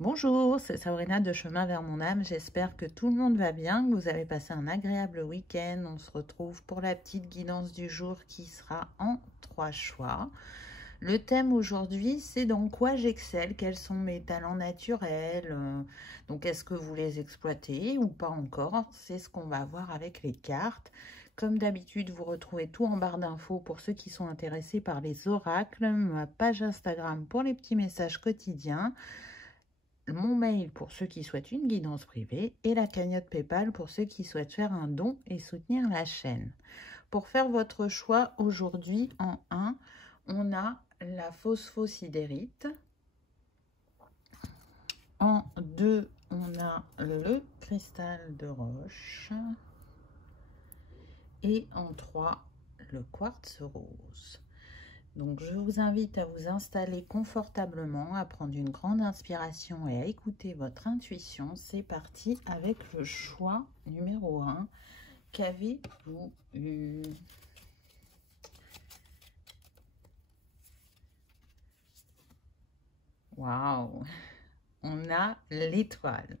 Bonjour, c'est Sabrina de Chemin vers mon âme. J'espère que tout le monde va bien, que vous avez passé un agréable week-end. On se retrouve pour la petite guidance du jour qui sera en 3 choix. Le thème aujourd'hui, c'est dans quoi j'excelle, quels sont mes talents naturels. Donc, est-ce que vous les exploitez ou pas encore? C'est ce qu'on va voir avec les cartes. Comme d'habitude, vous retrouvez tout en barre d'infos pour ceux qui sont intéressés par les oracles, ma page Instagram pour les petits messages quotidiens, mon mail pour ceux qui souhaitent une guidance privée et la cagnotte PayPal pour ceux qui souhaitent faire un don et soutenir la chaîne. Pour faire votre choix aujourd'hui, en 1, on a la phosphosidérite. En 2, on a le cristal de roche. Et en 3, le quartz rose. Donc, je vous invite à vous installer confortablement, à prendre une grande inspiration et à écouter votre intuition. C'est parti avec le choix numéro 1. Qu'avez-vous eu? Waouh! On a l'étoile.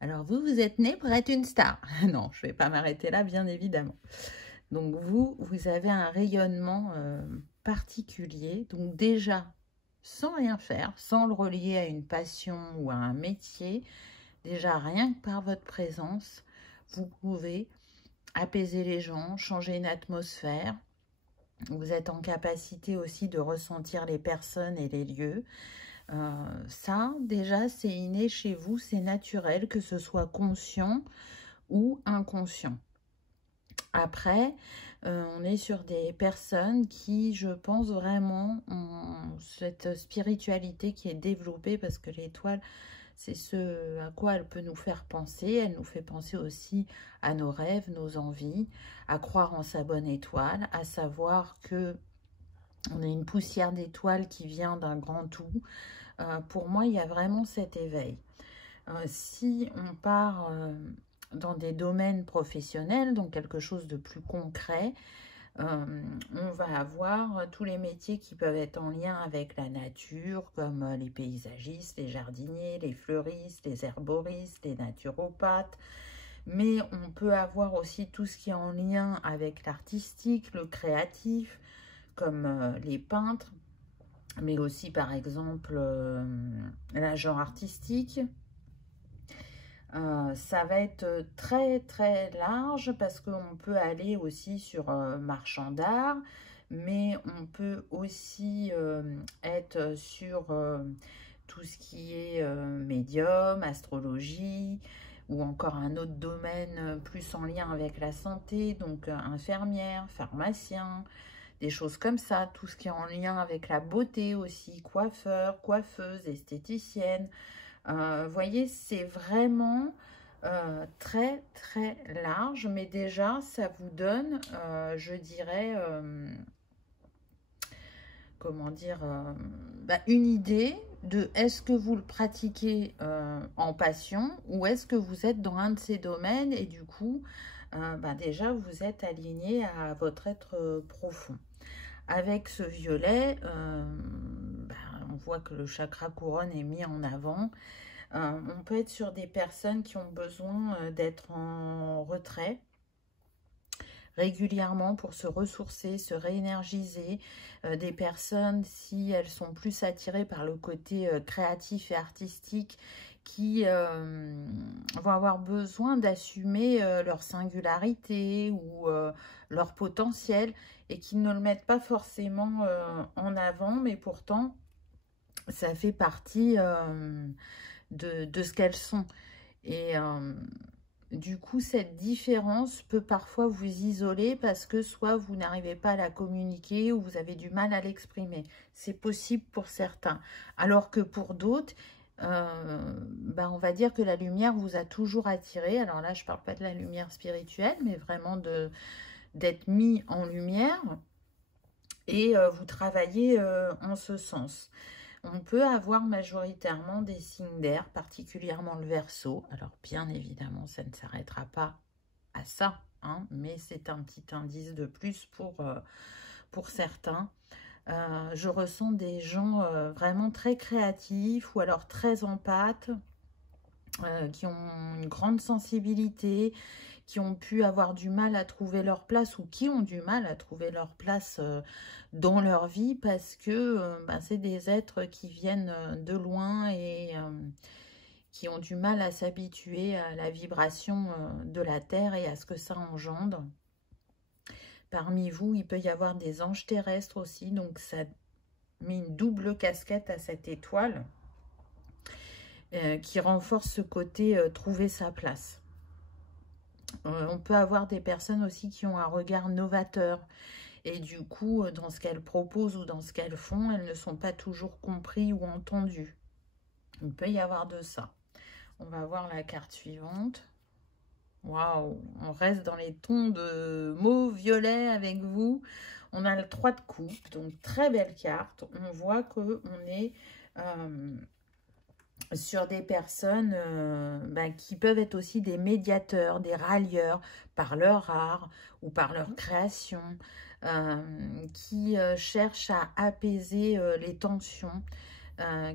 Alors, vous êtes né pour être une star. Non, je ne vais pas m'arrêter là, bien évidemment. Donc, vous avez un rayonnement particulier. Donc, déjà, sans rien faire, sans le relier à une passion ou à un métier, déjà rien que par votre présence, vous pouvez apaiser les gens, changer une atmosphère. Vous êtes en capacité aussi de ressentir les personnes et les lieux. Ça, déjà, c'est inné chez vous, c'est naturel, que ce soit conscient ou inconscient. Après, on est sur des personnes qui, je pense vraiment, ont cette spiritualité qui est développée parce que l'étoile, c'est ce à quoi elle peut nous faire penser. Elle nous fait penser aussi à nos rêves, nos envies, à croire en sa bonne étoile, à savoir que on est une poussière d'étoiles qui vient d'un grand tout. Pour moi, il y a vraiment cet éveil. Si on part dans des domaines professionnels, donc quelque chose de plus concret, on va avoir tous les métiers qui peuvent être en lien avec la nature, comme les paysagistes, les jardiniers, les fleuristes, les herboristes, les naturopathes. Mais on peut avoir aussi tout ce qui est en lien avec l'artistique, le créatif, comme les peintres, mais aussi par exemple l'agent artistique. Ça va être très très large parce qu'on peut aller aussi sur marchand d'art, mais on peut aussi être sur tout ce qui est médium, astrologie, ou encore un autre domaine plus en lien avec la santé, donc infirmière, pharmacien, des choses comme ça, tout ce qui est en lien avec la beauté aussi, coiffeur, coiffeuse, esthéticienne. Vous voyez, c'est vraiment très très large, mais déjà ça vous donne, je dirais, comment dire, une idée de est-ce que vous le pratiquez en passion ou est-ce que vous êtes dans un de ces domaines et du coup, déjà vous êtes aligné à votre être profond. Avec ce violet, on voit que le chakra couronne est mis en avant. On peut être sur des personnes qui ont besoin d'être en retrait régulièrement pour se ressourcer, se réénergiser. Des personnes, si elles sont plus attirées par le côté créatif et artistique, qui vont avoir besoin d'assumer leur singularité ou leur potentiel et qui ne le mettent pas forcément en avant, mais pourtant ça fait partie de ce qu'elles sont. Et du coup, cette différence peut parfois vous isoler parce que soit vous n'arrivez pas à la communiquer ou vous avez du mal à l'exprimer. C'est possible pour certains. Alors que pour d'autres, on va dire que la lumière vous a toujours attiré. Alors là, je ne parle pas de la lumière spirituelle, mais vraiment d'être mis en lumière. Et vous travaillez en ce sens. On peut avoir majoritairement des signes d'air, particulièrement le Verseau. Alors, bien évidemment, ça ne s'arrêtera pas à ça, hein, mais c'est un petit indice de plus pour certains. Je ressens des gens vraiment très créatifs ou alors très empathes, qui ont une grande sensibilité, qui ont pu avoir du mal à trouver leur place ou qui ont du mal à trouver leur place dans leur vie parce que ben, c'est des êtres qui viennent de loin et qui ont du mal à s'habituer à la vibration de la Terre et à ce que ça engendre. Parmi vous, il peut y avoir des anges terrestres aussi, donc ça met une double casquette à cette étoile qui renforce ce côté trouver sa place. On peut avoir des personnes aussi qui ont un regard novateur et du coup, dans ce qu'elles proposent ou dans ce qu'elles font, elles ne sont pas toujours comprises ou entendues. Il peut y avoir de ça. On va voir la carte suivante. Waouh, on reste dans les tons de mauve violet avec vous. On a le 3 de coupe, donc très belle carte. On voit qu'on est sur des personnes bah, qui peuvent être aussi des médiateurs, des rallieurs par leur art ou par leur création, qui cherchent à apaiser les tensions,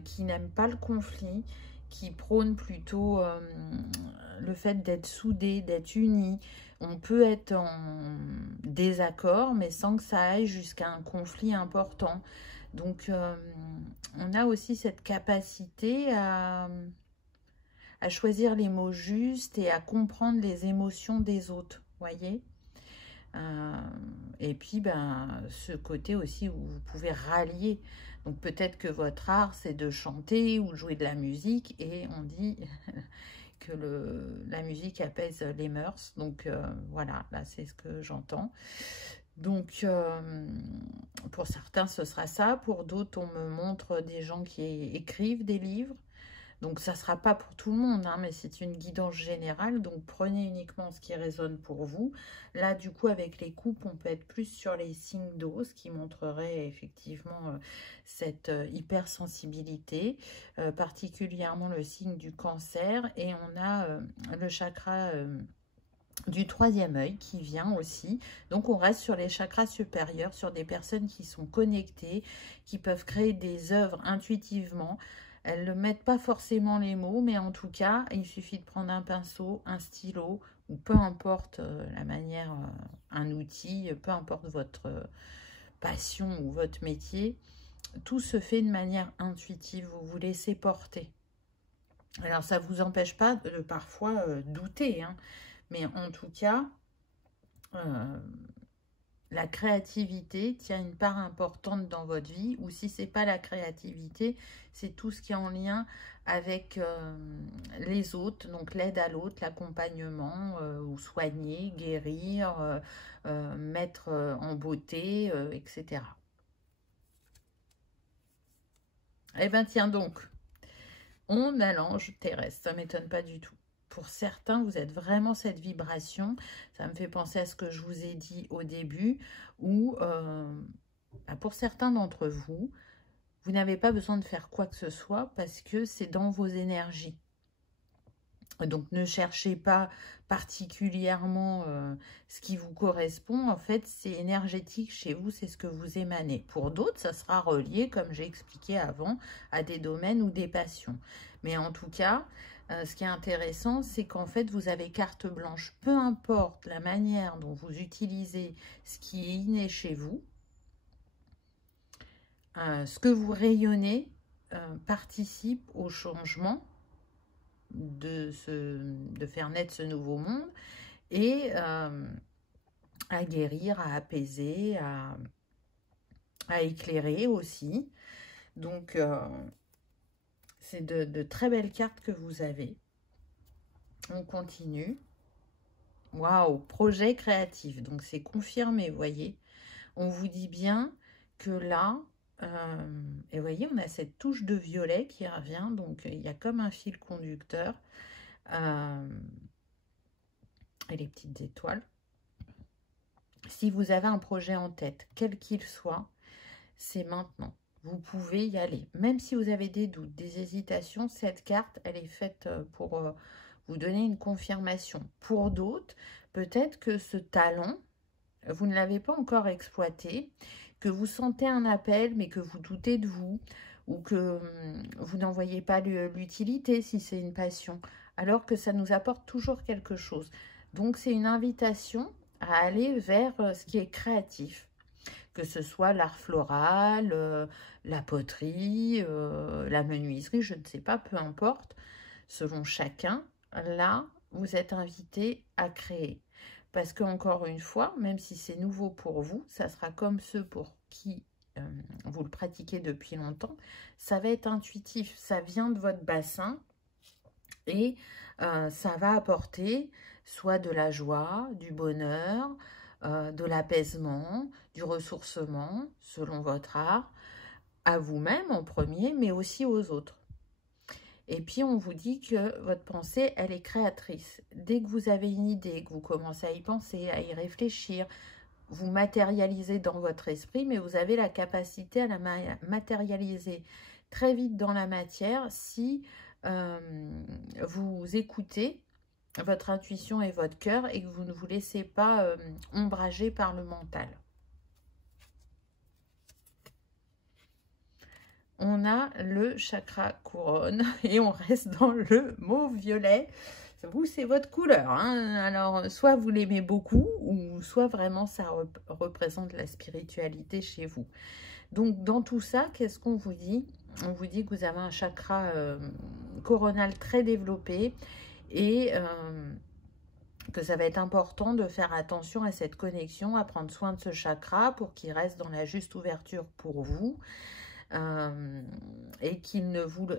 qui n'aiment pas le conflit, qui prônent plutôt le fait d'être soudés, d'être unis. On peut être en désaccord, mais sans que ça aille jusqu'à un conflit important. Donc, on a aussi cette capacité à choisir les mots justes et à comprendre les émotions des autres, voyez. Et puis, ben, ce côté aussi où vous pouvez rallier. Donc, peut-être que votre art, c'est de chanter ou de jouer de la musique. Et on dit que la musique apaise les mœurs. Donc, voilà, là, c'est ce que j'entends. Donc, pour certains, ce sera ça. Pour d'autres, on me montre des gens qui écrivent des livres. Donc, ça ne sera pas pour tout le monde, hein, mais c'est une guidance générale. Donc, prenez uniquement ce qui résonne pour vous. Là, du coup, avec les coupes, on peut être plus sur les signes d'eau, ce qui montrerait effectivement cette hypersensibilité, particulièrement le signe du cancer. Et on a le chakra du troisième œil qui vient aussi. Donc, on reste sur les chakras supérieurs, sur des personnes qui sont connectées, qui peuvent créer des œuvres intuitivement. Elles ne mettent pas forcément les mots, mais en tout cas, il suffit de prendre un pinceau, un stylo, ou peu importe la manière, un outil, peu importe votre passion ou votre métier. Tout se fait de manière intuitive, vous vous laissez porter. Alors, ça ne vous empêche pas de parfois douter, hein. Mais en tout cas, la créativité tient une part importante dans votre vie. Ou si ce n'est pas la créativité, c'est tout ce qui est en lien avec les autres. Donc l'aide à l'autre, l'accompagnement, ou soigner, guérir, mettre en beauté, etc. Eh bien tiens donc, on a l'ange terrestre, ça ne m'étonne pas du tout. Pour certains, vous êtes vraiment cette vibration. Ça me fait penser à ce que je vous ai dit au début, où pour certains d'entre vous, vous n'avez pas besoin de faire quoi que ce soit parce que c'est dans vos énergies. Donc, ne cherchez pas particulièrement ce qui vous correspond. En fait, c'est énergétique chez vous, c'est ce que vous émanez. Pour d'autres, ça sera relié, comme j'ai expliqué avant, à des domaines ou des passions. Mais en tout cas, ce qui est intéressant, c'est qu'en fait, vous avez carte blanche. Peu importe la manière dont vous utilisez ce qui est inné chez vous, ce que vous rayonnez participe au changement de faire naître ce nouveau monde et à guérir, à apaiser, à éclairer aussi. Donc, c'est de très belles cartes que vous avez. On continue. Waouh, projet créatif. Donc, c'est confirmé, vous voyez. On vous dit bien que là, et vous voyez, on a cette touche de violet qui revient. Donc, il y a comme un fil conducteur. Et les petites étoiles. Si vous avez un projet en tête, quel qu'il soit, c'est maintenant. Vous pouvez y aller. Même si vous avez des doutes, des hésitations, cette carte, elle est faite pour vous donner une confirmation. Pour d'autres, peut-être que ce talent, vous ne l'avez pas encore exploité, que vous sentez un appel, mais que vous doutez de vous, ou que vous n'en voyez pas l'utilité si c'est une passion, alors que ça nous apporte toujours quelque chose. Donc, c'est une invitation à aller vers ce qui est créatif, que ce soit l'art floral, la poterie, la menuiserie, je ne sais pas, peu importe, selon chacun. Là, vous êtes invité à créer. Parce que, encore une fois, même si c'est nouveau pour vous, ça sera comme ceux pour qui vous le pratiquez depuis longtemps, ça va être intuitif, ça vient de votre bassin et ça va apporter soit de la joie, du bonheur, de l'apaisement, du ressourcement, selon votre art, à vous-même en premier, mais aussi aux autres. Et puis, on vous dit que votre pensée, elle est créatrice. Dès que vous avez une idée, que vous commencez à y penser, à y réfléchir, vous matérialisez dans votre esprit, mais vous avez la capacité à la matérialiser très vite dans la matière si vous écoutez votre intuition et votre cœur et que vous ne vous laissez pas ombrager par le mental. On a le chakra couronne et on reste dans le mauve violet. Vous, c'est votre couleur, hein. Alors, soit vous l'aimez beaucoup, ou soit vraiment ça représente la spiritualité chez vous. Donc, dans tout ça, qu'est-ce qu'on vous dit? On vous dit que vous avez un chakra coronal très développé et que ça va être important de faire attention à cette connexion, à prendre soin de ce chakra pour qu'il reste dans la juste ouverture pour vous et qu'il ne vous...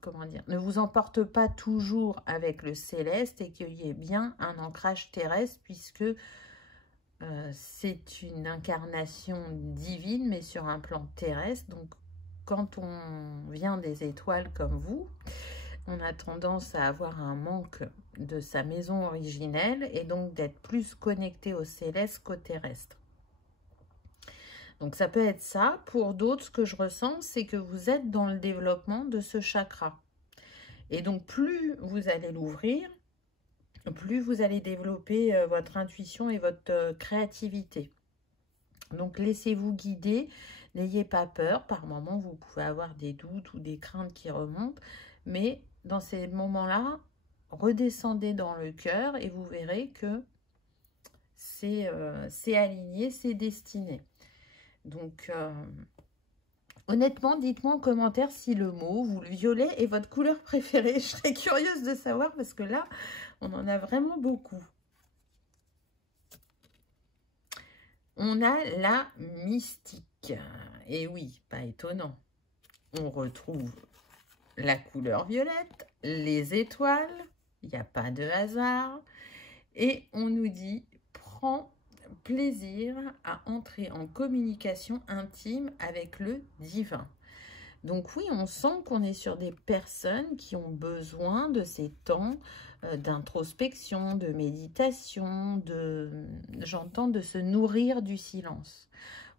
comment dire, ne vous emporte pas toujours avec le céleste et qu'il y ait bien un ancrage terrestre puisque c'est une incarnation divine mais sur un plan terrestre. Donc quand on vient des étoiles comme vous, on a tendance à avoir un manque de sa maison originelle et donc d'être plus connecté au céleste qu'au terrestre. Donc, ça peut être ça. Pour d'autres, ce que je ressens, c'est que vous êtes dans le développement de ce chakra. Et donc, plus vous allez l'ouvrir, plus vous allez développer votre intuition et votre créativité. Donc, laissez-vous guider. N'ayez pas peur. Par moments, vous pouvez avoir des doutes ou des craintes qui remontent. Mais dans ces moments-là, redescendez dans le cœur et vous verrez que c'est aligné, c'est destiné. Donc, honnêtement, dites-moi en commentaire si le mauve ou le violet est votre couleur préférée. Je serais curieuse de savoir parce que là, on en a vraiment beaucoup. On a la mystique. Et oui, pas étonnant. On retrouve la couleur violette, les étoiles, il n'y a pas de hasard. Et on nous dit, prends plaisir à entrer en communication intime avec le divin. Donc oui, on sent qu'on est sur des personnes qui ont besoin de ces temps d'introspection, de méditation, j'entends, de se nourrir du silence.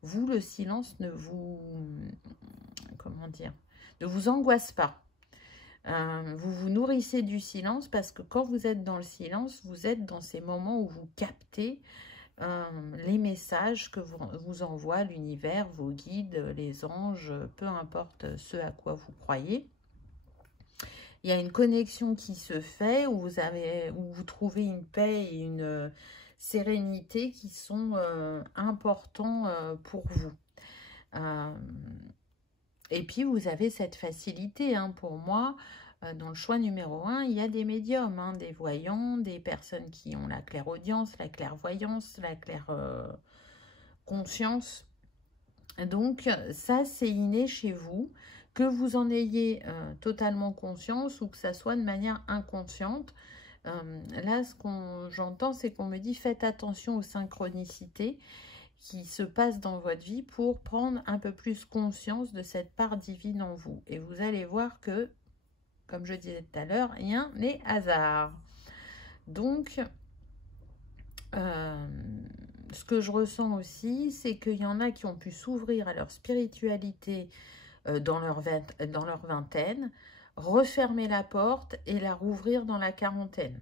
Vous, le silence ne vous, comment dire, ne vous angoisse pas. Vous vous nourrissez du silence parce que quand vous êtes dans le silence, vous êtes dans ces moments où vous captez les messages que vous envoie l'univers, vos guides, les anges, peu importe ce à quoi vous croyez. Il y a une connexion qui se fait où vous trouvez une paix et une sérénité qui sont importants pour vous. Et puis, vous avez cette facilité, hein, pour moi, dans le choix numéro 1, il y a des médiums, hein, des voyants, des personnes qui ont la clairaudience, la clairvoyance, la clairconscience. Donc, ça, c'est inné chez vous, que vous en ayez totalement conscience ou que ça soit de manière inconsciente. Là, ce que j'entends, c'est qu'on me dit, faites attention aux synchronicités qui se passe dans votre vie pour prendre un peu plus conscience de cette part divine en vous. Et vous allez voir que, comme je disais tout à l'heure, rien n'est hasard. Donc, ce que je ressens aussi, c'est qu'il y en a qui ont pu s'ouvrir à leur spiritualité dans leur vingtaine, refermer la porte et la rouvrir dans la quarantaine.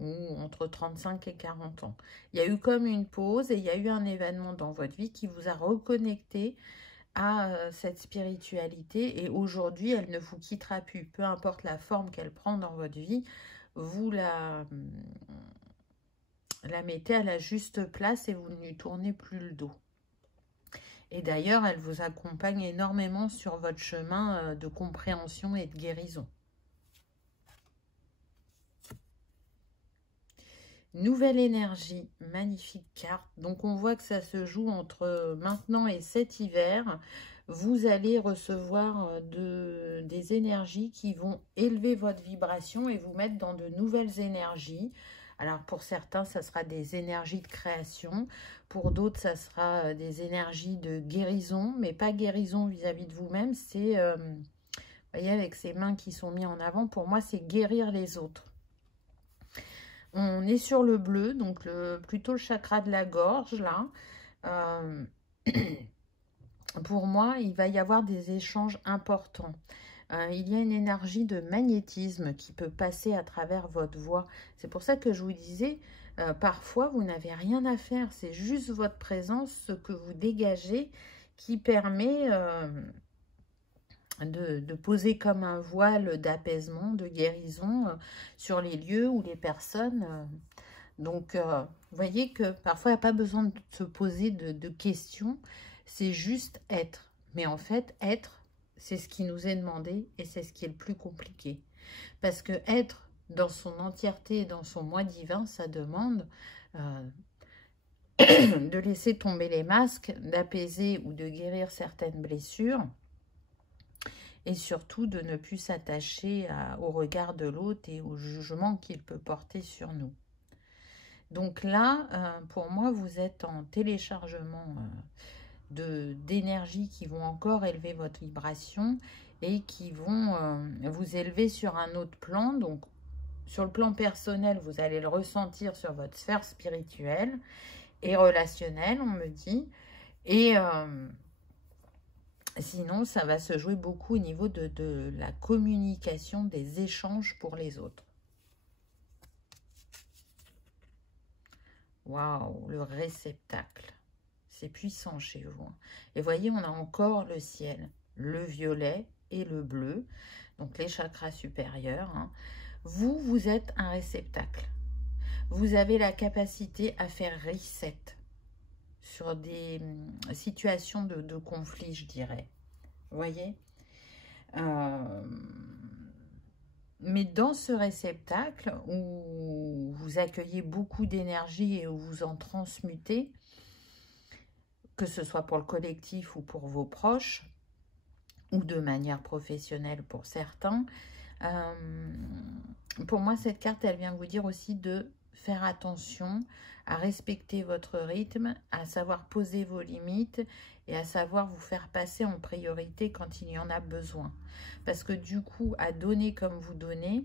ou entre 35 et 40 ans. Il y a eu comme une pause et il y a eu un événement dans votre vie qui vous a reconnecté à cette spiritualité, et aujourd'hui, elle ne vous quittera plus. Peu importe la forme qu'elle prend dans votre vie, vous la mettez à la juste place et vous ne lui tournez plus le dos. Et d'ailleurs, elle vous accompagne énormément sur votre chemin de compréhension et de guérison. Nouvelle énergie, magnifique carte. Donc, on voit que ça se joue entre maintenant et cet hiver. Vous allez recevoir des énergies qui vont élever votre vibration et vous mettre dans de nouvelles énergies. Alors, pour certains, ça sera des énergies de création. Pour d'autres, ça sera des énergies de guérison, mais pas guérison vis-à-vis de vous-même. C'est, vous voyez, avec ces mains qui sont mises en avant, pour moi, c'est guérir les autres. On est sur le bleu, donc plutôt le chakra de la gorge, là. Pour moi, il va y avoir des échanges importants. Il y a une énergie de magnétisme qui peut passer à travers votre voix. C'est pour ça que je vous disais, parfois, vous n'avez rien à faire. C'est juste votre présence, ce que vous dégagez, qui permet de poser comme un voile d'apaisement, de guérison sur les lieux ou les personnes. Donc, vous voyez que parfois, il n'y a pas besoin de se poser de questions. C'est juste être. Mais en fait, être, c'est ce qui nous est demandé et c'est ce qui est le plus compliqué. Parce que être dans son entièreté, dans son moi divin, ça demande de laisser tomber les masques, d'apaiser ou de guérir certaines blessures. Et surtout de ne plus s'attacher au regard de l'autre et au jugement qu'il peut porter sur nous. Donc là, pour moi, vous êtes en téléchargement d'énergie qui vont encore élever votre vibration et qui vont vous élever sur un autre plan. Donc, sur le plan personnel, vous allez le ressentir sur votre sphère spirituelle et relationnelle, on me dit. Et sinon, ça va se jouer beaucoup au niveau de la communication, des échanges pour les autres. Waouh, le réceptacle. C'est puissant chez vous. Et voyez, on a encore le ciel, le violet et le bleu. Donc, les chakras supérieurs. Hein. Vous êtes un réceptacle. Vous avez la capacité à faire reset sur des situations de conflit, je dirais. Vous voyez, mais dans ce réceptacle où vous accueillez beaucoup d'énergie et où vous en transmutez, que ce soit pour le collectif ou pour vos proches, ou de manière professionnelle pour certains, pour moi, cette carte, elle vient vous dire aussi de faire attention à respecter votre rythme, à savoir poser vos limites et à savoir vous faire passer en priorité quand il y en a besoin. Parce que du coup, à donner comme vous donnez,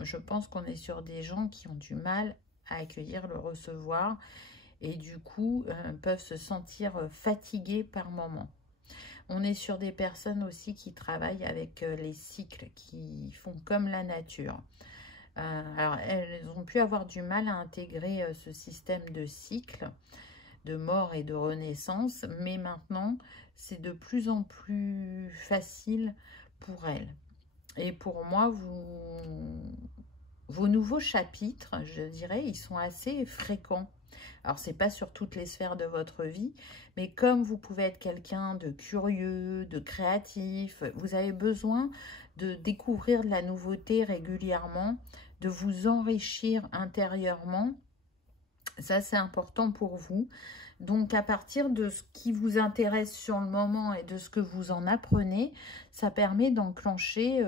je pense qu'on est sur des gens qui ont du mal à accueillir le recevoir et du coup peuvent se sentir fatigués par moment. On est sur des personnes aussi qui travaillent avec les cycles, qui font comme la nature. Alors, elles ont pu avoir du mal à intégrer ce système de cycle, de mort et de renaissance, mais maintenant, c'est de plus en plus facile pour elles. Et pour moi, vos nouveaux chapitres, je dirais, ils sont assez fréquents. Alors, ce n'est pas sur toutes les sphères de votre vie, mais comme vous pouvez être quelqu'un de curieux, de créatif, vous avez besoin de découvrir de la nouveauté régulièrement, de vous enrichir intérieurement. Ça, c'est important pour vous. Donc, à partir de ce qui vous intéresse sur le moment et de ce que vous en apprenez, ça permet d'enclencher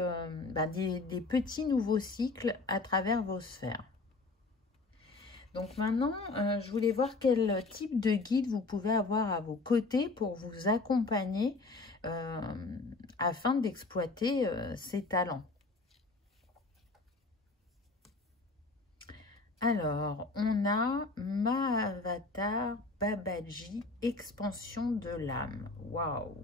des petits nouveaux cycles à travers vos sphères. Donc maintenant, je voulais voir quel type de guide vous pouvez avoir à vos côtés pour vous accompagner afin d'exploiter ces talents. Alors, on a Mahavatar Babaji, expansion de l'âme. Waouh!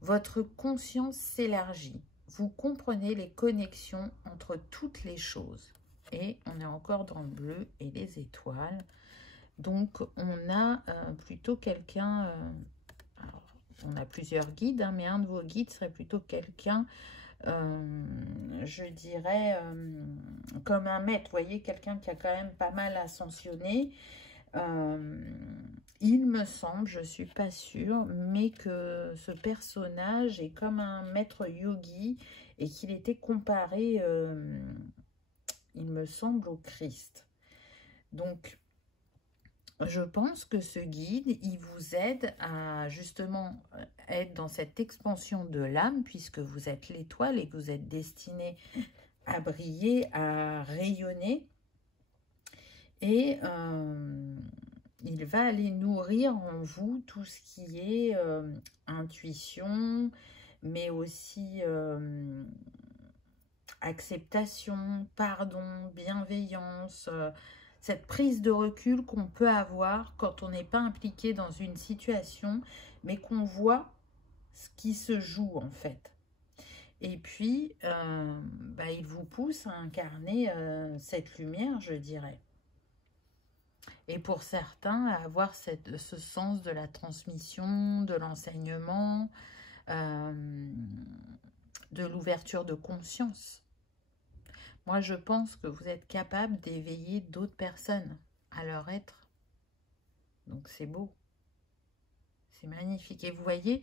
Votre conscience s'élargit. Vous comprenez les connexions entre toutes les choses. Et on est encore dans le bleu et les étoiles. Donc, on a plutôt quelqu'un... on a plusieurs guides, hein, mais un de vos guides serait plutôt quelqu'un, je dirais, comme un maître. Vous voyez, quelqu'un qui a quand même pas mal ascensionné. Il me semble, je ne suis pas sûre, mais que ce personnage est comme un maître yogi et qu'il était comparé, il me semble, au Christ. Donc, je pense que ce guide, il vous aide à justement être dans cette expansion de l'âme, puisque vous êtes l'étoile et que vous êtes destiné à briller, à rayonner. Et il va aller nourrir en vous tout ce qui est intuition, mais aussi acceptation, pardon, bienveillance, cette prise de recul qu'on peut avoir quand on n'est pas impliqué dans une situation, mais qu'on voit ce qui se joue en fait. Et puis, il vous pousse à incarner cette lumière, je dirais. Et pour certains, à avoir ce sens de la transmission, de l'enseignement, de l'ouverture de conscience. Moi, je pense que vous êtes capable d'éveiller d'autres personnes à leur être. Donc, c'est beau. C'est magnifique. Et vous voyez,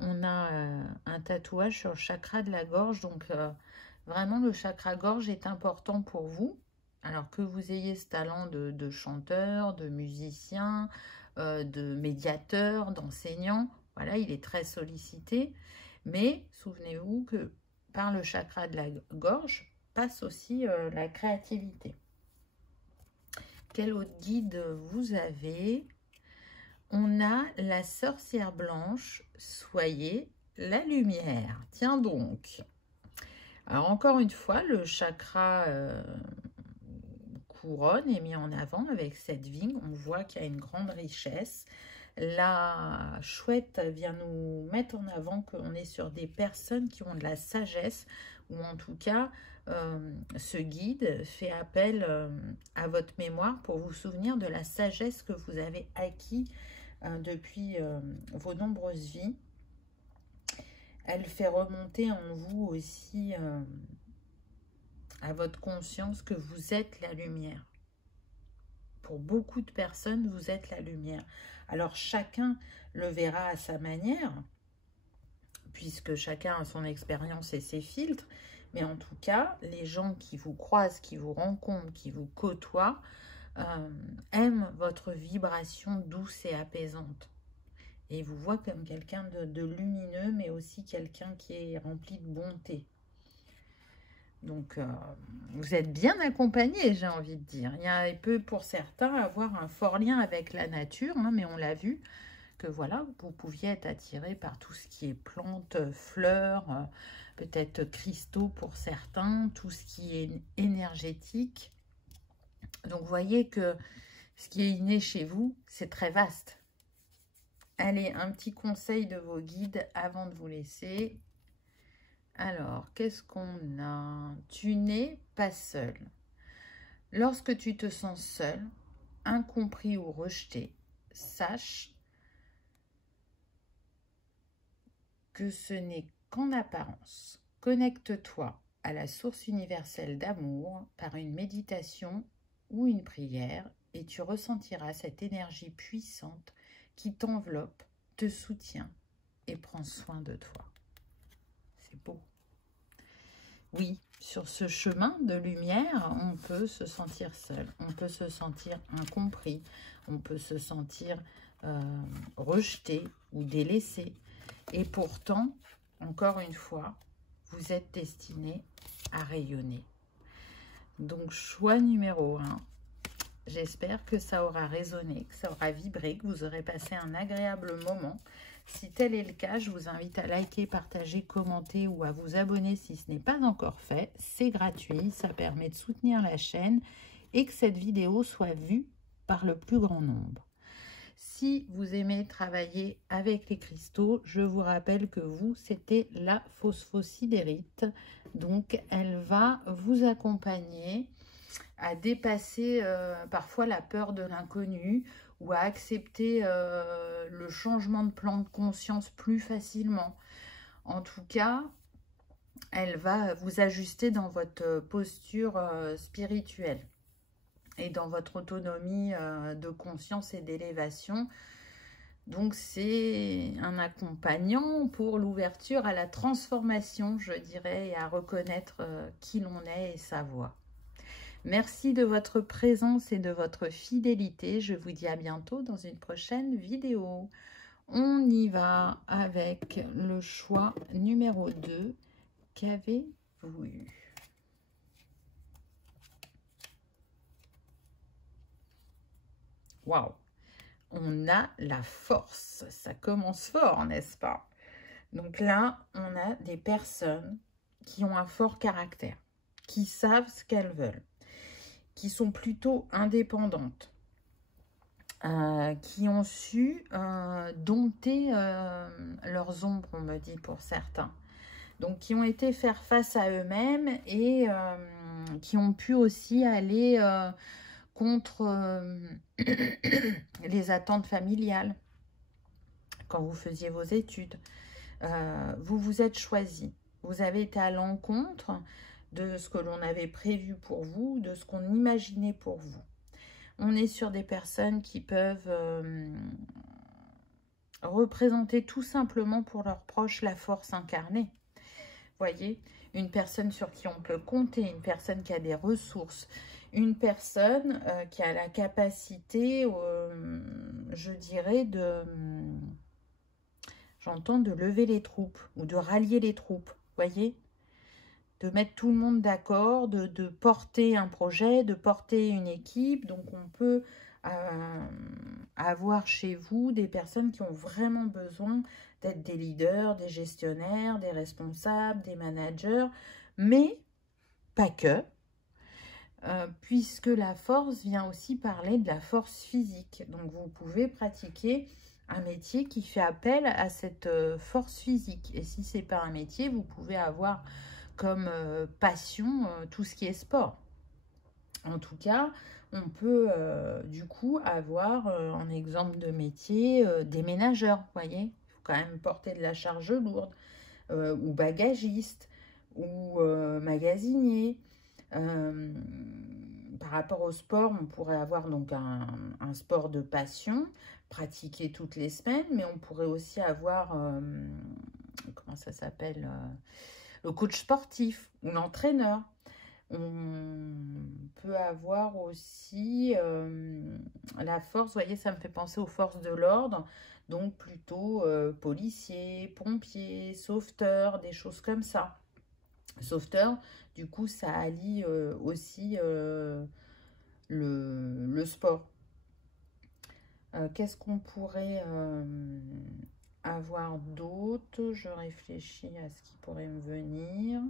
on a un tatouage sur le chakra de la gorge. Donc, vraiment, le chakra gorge est important pour vous. Alors que vous ayez ce talent de chanteur, de musicien, de médiateur, d'enseignant, voilà, il est très sollicité. Mais souvenez-vous que par le chakra de la gorge passe aussi la créativité. Quel autre guide vous avez? On a la sorcière blanche, soyez la lumière. Tiens donc. Alors encore une fois, le chakra couronne est mis en avant avec cette vigne. On voit qu'il y a une grande richesse. La chouette vient nous mettre en avant qu'on est sur des personnes qui ont de la sagesse, ou en tout cas, ce guide fait appel à votre mémoire pour vous souvenir de la sagesse que vous avez acquis depuis vos nombreuses vies. Elle fait remonter en vous aussi à votre conscience que vous êtes la lumière. Pour beaucoup de personnes, vous êtes la lumière. Alors, chacun le verra à sa manière, puisque chacun a son expérience et ses filtres. Mais en tout cas, les gens qui vous croisent, qui vous rencontrent, qui vous côtoient, aiment votre vibration douce et apaisante. Et vous voient comme quelqu'un de lumineux, mais aussi quelqu'un qui est rempli de bonté. Donc, vous êtes bien accompagné, j'ai envie de dire. Il peut, pour certains, avoir un fort lien avec la nature, hein, mais on l'a vu que, voilà, vous pouviez être attiré par tout ce qui est plantes, fleurs, peut-être cristaux pour certains, tout ce qui est énergétique. Donc, vous voyez que ce qui est inné chez vous, c'est très vaste. Allez, un petit conseil de vos guides avant de vous laisser. Alors, qu'est-ce qu'on a? Tu n'es pas seul. Lorsque tu te sens seul, incompris ou rejeté, sache que ce n'est qu'en apparence. Connecte-toi à la source universelle d'amour par une méditation ou une prière et tu ressentiras cette énergie puissante qui t'enveloppe, te soutient et prend soin de toi. C'est beau. Oui, sur ce chemin de lumière, on peut se sentir seul, on peut se sentir incompris, on peut se sentir rejeté ou délaissé. Et pourtant, encore une fois, vous êtes destiné à rayonner. Donc, choix numéro 1. J'espère que ça aura résonné, que ça aura vibré, que vous aurez passé un agréable moment. Si tel est le cas, je vous invite à liker, partager, commenter ou à vous abonner si ce n'est pas encore fait. C'est gratuit, ça permet de soutenir la chaîne et que cette vidéo soit vue par le plus grand nombre. si vous aimez travailler avec les cristaux, je vous rappelle que vous, c'était la phosphosidérite. Donc, elle va vous accompagner à dépasser parfois la peur de l'inconnu ou à accepter le changement de plan de conscience plus facilement. En tout cas, elle va vous ajuster dans votre posture spirituelle et dans votre autonomie de conscience et d'élévation. Donc, c'est un accompagnant pour l'ouverture à la transformation, je dirais, et à reconnaître qui l'on est et sa voix. Merci de votre présence et de votre fidélité. Je vous dis à bientôt dans une prochaine vidéo. On y va avec le choix numéro 2. Qu'avez-vous eu? Waouh! On a la force. Ça commence fort, n'est-ce pas? Donc là, on a des personnes qui ont un fort caractère, qui savent ce qu'elles veulent, qui sont plutôt indépendantes, qui ont su dompter leurs ombres, on me dit pour certains. Donc, qui ont été faire face à eux-mêmes et qui ont pu aussi aller contre les attentes familiales quand vous faisiez vos études. Vous vous êtes choisi. Vous avez été à l'encontre de ce que l'on avait prévu pour vous, de ce qu'on imaginait pour vous. On est sur des personnes qui peuvent représenter tout simplement pour leurs proches la force incarnée. Voyez, une personne sur qui on peut compter, une personne qui a des ressources, une personne qui a la capacité, je dirais, j'entends de lever les troupes ou de rallier les troupes, voyez, de mettre tout le monde d'accord, de porter un projet, de porter une équipe. Donc, on peut avoir chez vous des personnes qui ont vraiment besoin d'être des leaders, des gestionnaires, des responsables, des managers, mais pas que, puisque la force vient aussi parler de la force physique. Donc, vous pouvez pratiquer un métier qui fait appel à cette force physique. Et si ce n'est pas un métier, vous pouvez avoir comme passion tout ce qui est sport. En tout cas, on peut du coup avoir en exemple de métier des ménageurs, voyez. Il faut quand même porter de la charge lourde, ou bagagiste, ou magasinier. Par rapport au sport, on pourrait avoir donc un sport de passion, pratiquer toutes les semaines, mais on pourrait aussi avoir, comment ça s'appelle, le coach sportif ou l'entraîneur. On peut avoir aussi la force, vous voyez, ça me fait penser aux forces de l'ordre, donc plutôt policiers, pompiers, sauveteurs, des choses comme ça. Sauveteur, du coup, ça allie aussi le sport. Qu'est-ce qu'on pourrait avoir d'autre? Je réfléchis à ce qui pourrait me venir.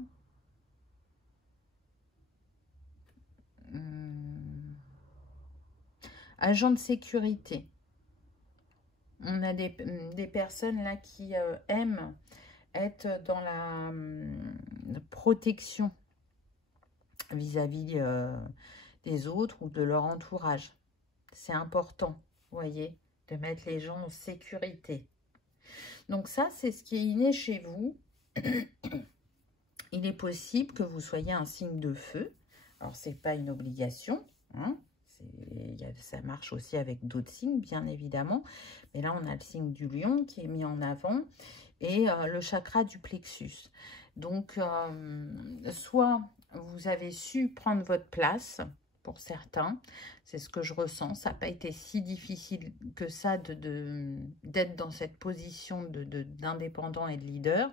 Agent de sécurité. On a des personnes là qui aiment être dans la protection vis-à-vis des autres ou de leur entourage. C'est important, vous voyez, de mettre les gens en sécurité. Donc ça, c'est ce qui est inné chez vous. Il est possible que vous soyez un signe de feu. Alors, ce n'est pas une obligation, hein. Ça marche aussi avec d'autres signes, bien évidemment. Mais là, on a le signe du lion qui est mis en avant et le chakra du plexus. Donc, soit vous avez su prendre votre place, pour certains, c'est ce que je ressens. Ça n'a pas été si difficile que ça d'être dans cette position d'indépendant et de leader.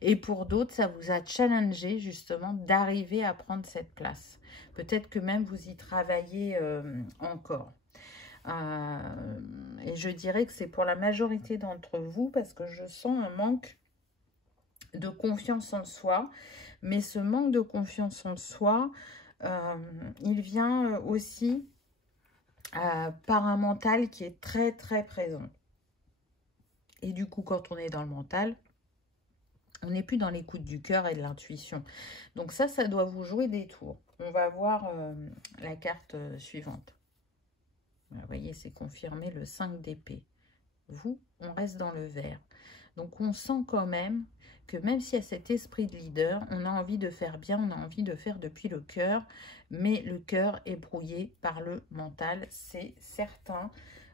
Et pour d'autres, ça vous a challengé justement d'arriver à prendre cette place. Peut-être que même vous y travaillez encore. Et je dirais que c'est pour la majorité d'entre vous parce que je sens un manque de confiance en soi. Mais ce manque de confiance en soi, il vient aussi par un mental qui est très très présent. Et du coup, quand on est dans le mental, on n'est plus dans l'écoute du cœur et de l'intuition. Donc ça doit vous jouer des tours. On va voir la carte suivante. Vous voyez, c'est confirmé le 5 d'épée. Vous, on reste dans le vert. Donc on sent quand même que même s'il y a cet esprit de leader, on a envie de faire bien, on a envie de faire depuis le cœur, mais le cœur est brouillé par le mental, c'est certain.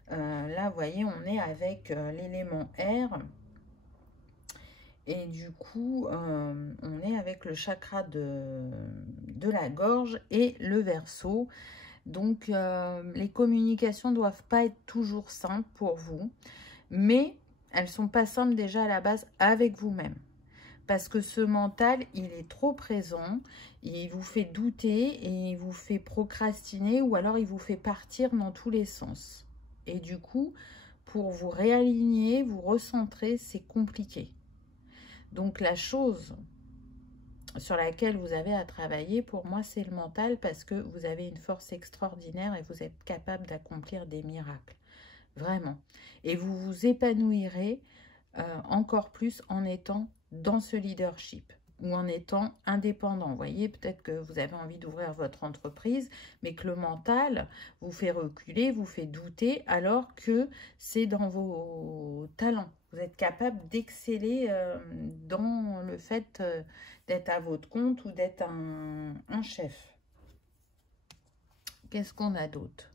Là, vous voyez, on est avec l'élément air. Et du coup, on est avec le chakra de la gorge et le verseau. Donc, les communications ne doivent pas être toujours simples pour vous. Mais elles ne sont pas simples déjà à la base avec vous-même. Parce que ce mental, il est trop présent, il vous fait douter et il vous fait procrastiner ou alors il vous fait partir dans tous les sens. Et du coup, pour vous réaligner, vous recentrer, c'est compliqué. Donc la chose sur laquelle vous avez à travailler, pour moi, c'est le mental parce que vous avez une force extraordinaire et vous êtes capable d'accomplir des miracles. Vraiment. Et vous vous épanouirez encore plus en étant dans ce leadership ou en étant indépendant. Vous voyez, peut-être que vous avez envie d'ouvrir votre entreprise, mais que le mental vous fait reculer, vous fait douter, alors que c'est dans vos talents. Vous êtes capable d'exceller dans le fait d'être à votre compte ou d'être un chef. Qu'est-ce qu'on a d'autre?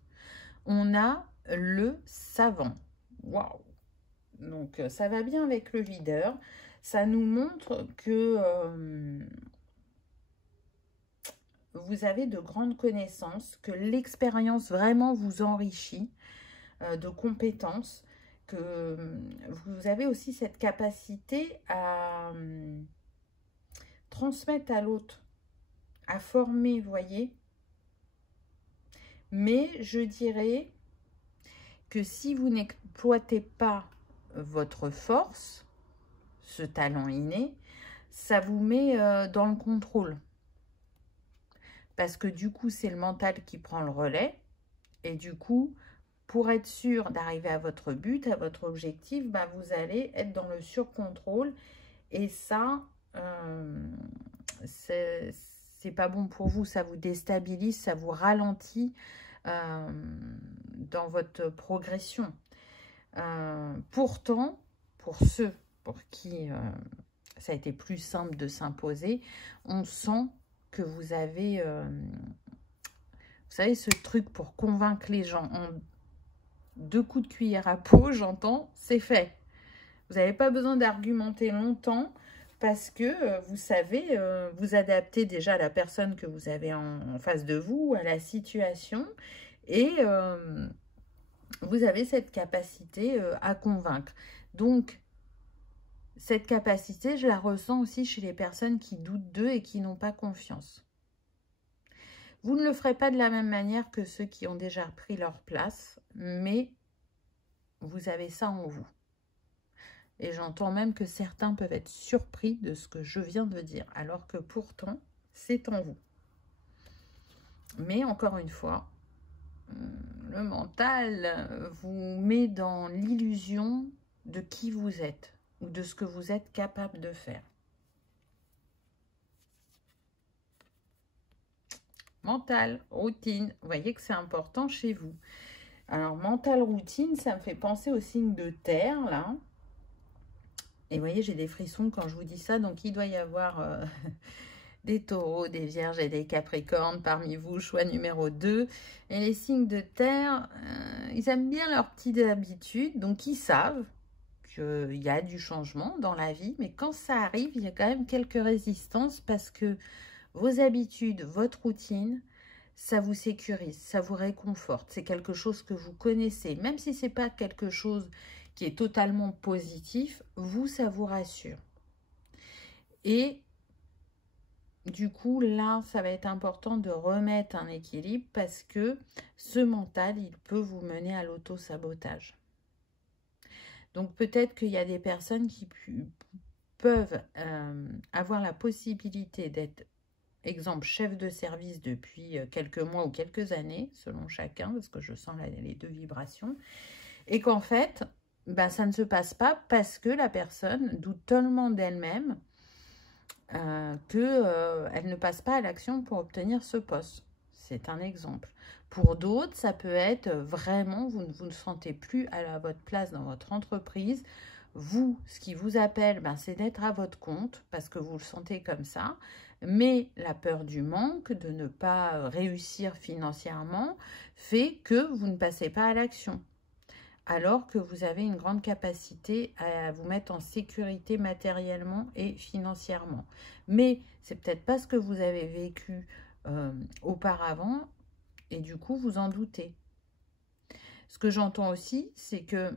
On a le savant. Waouh! Donc, ça va bien avec le leader. Ça nous montre que vous avez de grandes connaissances, que l'expérience vraiment vous enrichit de compétences, que vous avez aussi cette capacité à transmettre à l'autre, à former, vous voyez. Mais je dirais que si vous n'exploitez pas votre force, ce talent inné, ça vous met dans le contrôle. Parce que du coup, c'est le mental qui prend le relais. Et du coup, pour être sûr d'arriver à votre but, à votre objectif, bah, vous allez être dans le surcontrôle. Et ça, c'est pas bon pour vous. Ça vous déstabilise, ça vous ralentit dans votre progression. Pourtant, pour ceux pour qui ça a été plus simple de s'imposer, on sent que vous avez, vous savez, ce truc pour convaincre les gens en 2 coups de cuillère à peau, j'entends, c'est fait. Vous n'avez pas besoin d'argumenter longtemps parce que vous savez vous adapter déjà à la personne que vous avez en face de vous, à la situation, et vous avez cette capacité à convaincre. Donc, cette capacité, je la ressens aussi chez les personnes qui doutent d'eux et qui n'ont pas confiance. Vous ne le ferez pas de la même manière que ceux qui ont déjà pris leur place, mais vous avez ça en vous. Et j'entends même que certains peuvent être surpris de ce que je viens de dire, alors que pourtant, c'est en vous. Mais encore une fois, le mental vous met dans l'illusion de qui vous êtes ou de ce que vous êtes capable de faire. Mental, routine, vous voyez que c'est important chez vous. Alors, mental, routine, ça me fait penser au signe de terre, là. Et vous voyez, j'ai des frissons quand je vous dis ça, donc il doit y avoir des taureaux, des vierges et des capricornes parmi vous, choix numéro 2. Et les signes de terre, ils aiment bien leurs petites habitudes, donc ils savent qu'il y a du changement dans la vie, mais quand ça arrive, il y a quand même quelques résistances parce que vos habitudes, votre routine, ça vous sécurise, ça vous réconforte. C'est quelque chose que vous connaissez. Même si ce n'est pas quelque chose qui est totalement positif, vous, ça vous rassure. Et du coup, là, ça va être important de remettre un équilibre parce que ce mental, il peut vous mener à l'auto-sabotage. Donc, peut-être qu'il y a des personnes qui peuvent avoir la possibilité d'être exemple chef de service depuis quelques mois ou quelques années, selon chacun, parce que je sens les deux vibrations, et qu'en fait, bah, ça ne se passe pas parce que la personne doute tellement d'elle-même qu'elle ne passe pas à l'action pour obtenir ce poste. C'est un exemple. Pour d'autres, ça peut être vraiment, vous ne sentez plus à votre place dans votre entreprise. Vous, ce qui vous appelle, ben, c'est d'être à votre compte parce que vous le sentez comme ça. Mais la peur du manque, de ne pas réussir financièrement, fait que vous ne passez pas à l'action. Alors que vous avez une grande capacité à vous mettre en sécurité matériellement et financièrement. Mais c'est peut-être pas ce que vous avez vécu auparavant et du coup vous en doutez. Ce que j'entends aussi, c'est que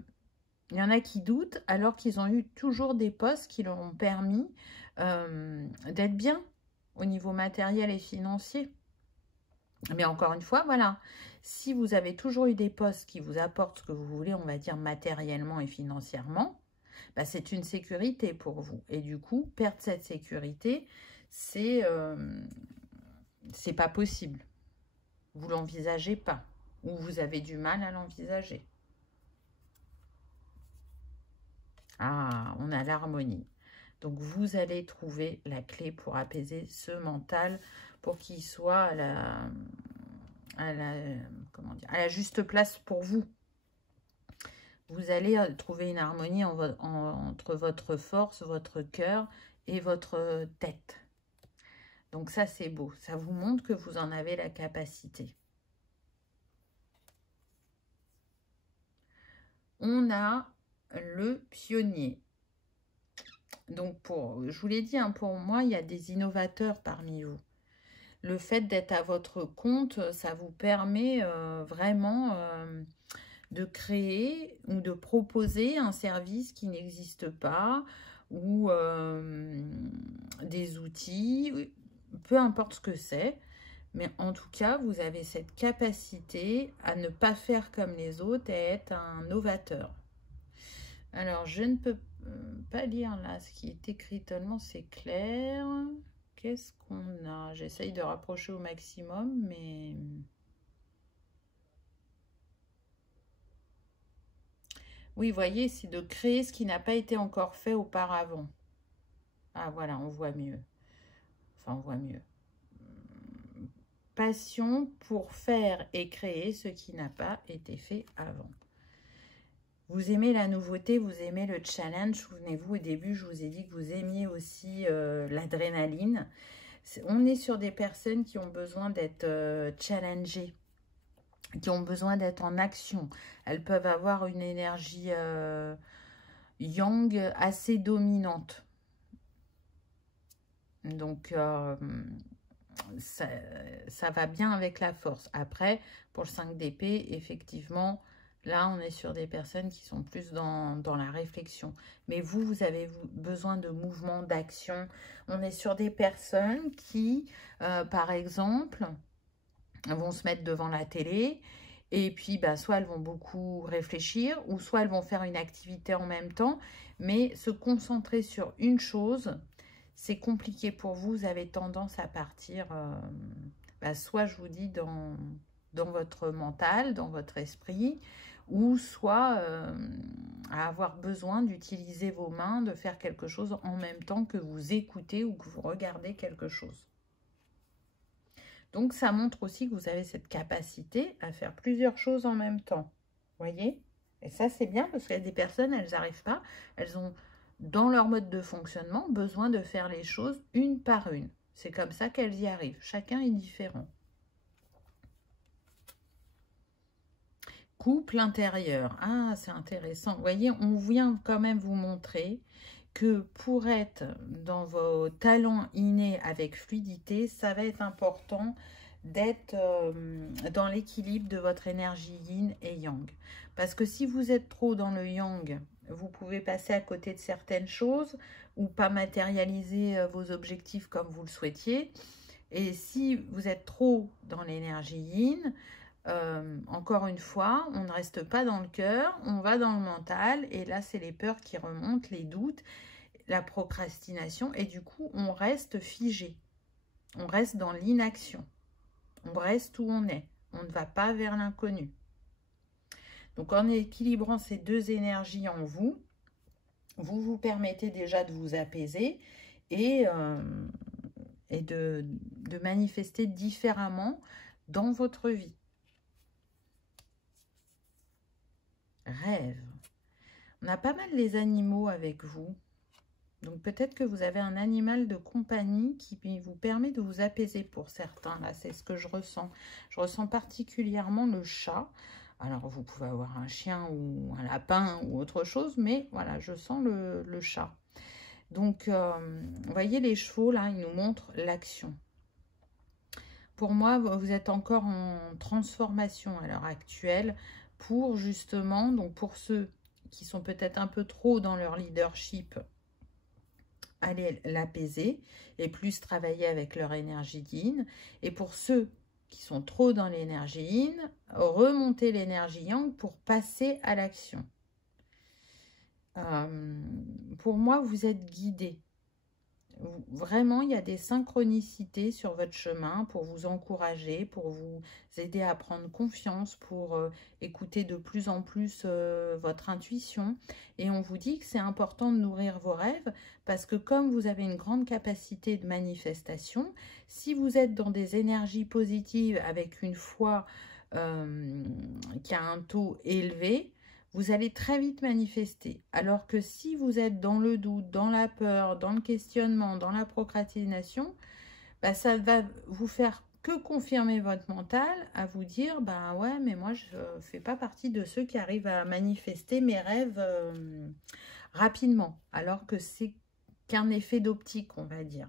il y en a qui doutent alors qu'ils ont eu toujours des postes qui leur ont permis d'être bien au niveau matériel et financier. Mais encore une fois, voilà, si vous avez toujours eu des postes qui vous apportent ce que vous voulez, on va dire matériellement et financièrement, bah, c'est une sécurité pour vous. Et du coup, perdre cette sécurité, c'est pas possible. Vous l'envisagez pas, ou vous avez du mal à l'envisager. Ah, on a l'harmonie. Donc, vous allez trouver la clé pour apaiser ce mental, pour qu'il soit à la juste place pour vous. Vous allez trouver une harmonie entre votre force, votre cœur et votre tête. Donc ça, c'est beau. Ça vous montre que vous en avez la capacité. On a le pionnier. Donc, je vous l'ai dit, hein, pour moi, il y a des innovateurs parmi vous. Le fait d'être à votre compte, ça vous permet vraiment de créer ou de proposer un service qui n'existe pas ou des outils, peu importe ce que c'est. Mais en tout cas, vous avez cette capacité à ne pas faire comme les autres et à être un novateur. Alors, je ne peux pas lire là ce qui est écrit tellement c'est clair. Qu'est-ce qu'on a? J'essaye de rapprocher au maximum, mais... Oui, vous voyez, c'est de créer ce qui n'a pas été encore fait auparavant. Ah, voilà, on voit mieux. Enfin, on voit mieux. Passion pour faire et créer ce qui n'a pas été fait avant. Vous aimez la nouveauté, vous aimez le challenge. Souvenez-vous, au début, je vous ai dit que vous aimiez aussi l'adrénaline. On est sur des personnes qui ont besoin d'être challengées, qui ont besoin d'être en action. Elles peuvent avoir une énergie yang assez dominante. Donc, ça va bien avec la force. Après, pour le 5 d'épée, effectivement, là, on est sur des personnes qui sont plus dans la réflexion. Mais vous avez besoin de mouvement, d'action. On est sur des personnes qui, par exemple, vont se mettre devant la télé et puis bah, soit elles vont beaucoup réfléchir ou soit elles vont faire une activité en même temps. Mais se concentrer sur une chose, c'est compliqué pour vous. Vous avez tendance à partir, bah, soit je vous dis dans votre mental, dans votre esprit, ou soit à avoir besoin d'utiliser vos mains, de faire quelque chose en même temps que vous écoutez ou que vous regardez quelque chose. Donc, ça montre aussi que vous avez cette capacité à faire plusieurs choses en même temps. Vous voyez? Et ça, c'est bien parce qu'il y a des personnes, elles n'arrivent pas. Elles ont, dans leur mode de fonctionnement, besoin de faire les choses une par une. C'est comme ça qu'elles y arrivent. Chacun est différent. Couple intérieur. Ah, c'est intéressant. Vous voyez, on vient quand même vous montrer que pour être dans vos talents innés avec fluidité, ça va être important d'être dans l'équilibre de votre énergie yin et yang. Parce que si vous êtes trop dans le yang, vous pouvez passer à côté de certaines choses ou pas matérialiser vos objectifs comme vous le souhaitiez. Et si vous êtes trop dans l'énergie yin, encore une fois, on ne reste pas dans le cœur, on va dans le mental et là c'est les peurs qui remontent, les doutes, la procrastination et du coup on reste figé. On reste dans l'inaction. On reste où on est. On ne va pas vers l'inconnu. Donc, en équilibrant ces deux énergies en vous, vous vous permettez déjà de vous apaiser et de manifester différemment dans votre vie. Rêve. On a pas mal les animaux avec vous. Donc peut-être que vous avez un animal de compagnie qui vous permet de vous apaiser pour certains. Là, c'est ce que je ressens. Je ressens particulièrement le chat. Alors, vous pouvez avoir un chien ou un lapin ou autre chose, mais voilà, je sens le chat. Donc, vous voyez les chevaux, là, ils nous montrent l'action. Pour moi, vous êtes encore en transformation à l'heure actuelle pour justement, donc pour ceux qui sont peut-être un peu trop dans leur leadership, aller l'apaiser et plus travailler avec leur énergie yin. Et pour ceux qui sont trop dans l'énergie yin, remonter l'énergie yang pour passer à l'action. Pour moi, vous êtes guidés. Vraiment, il y a des synchronicités sur votre chemin pour vous encourager, pour vous aider à prendre confiance, pour écouter de plus en plus votre intuition. Et on vous dit que c'est important de nourrir vos rêves parce que comme vous avez une grande capacité de manifestation, si vous êtes dans des énergies positives avec une foi qui a un taux élevé, vous allez très vite manifester. Alors que si vous êtes dans le doute, dans la peur, dans le questionnement, dans la procrastination, bah, ça va vous faire que confirmer votre mental à vous dire, bah ouais, mais moi je ne fais pas partie de ceux qui arrivent à manifester mes rêves rapidement. Alors que c'est qu'un effet d'optique, on va dire.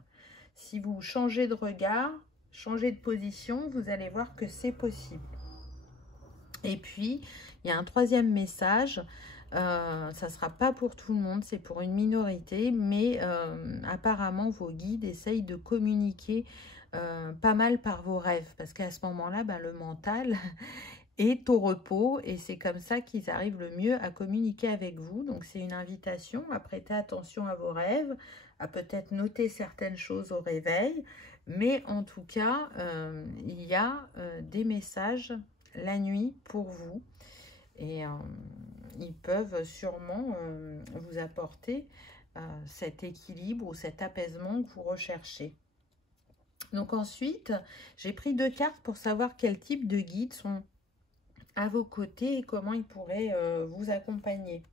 Si vous changez de regard, changez de position, vous allez voir que c'est possible. Et puis, il y a un troisième message, ça ne sera pas pour tout le monde, c'est pour une minorité, mais apparemment, vos guides essayent de communiquer pas mal par vos rêves, parce qu'à ce moment-là, ben, le mental est au repos, et c'est comme ça qu'ils arrivent le mieux à communiquer avec vous. Donc, c'est une invitation à prêter attention à vos rêves, à peut-être noter certaines choses au réveil, mais en tout cas, il y a des messages la nuit pour vous et ils peuvent sûrement vous apporter cet équilibre ou cet apaisement que vous recherchez. Donc ensuite, j'ai pris 2 cartes pour savoir quel type de guides sont à vos côtés et comment ils pourraient vous accompagner.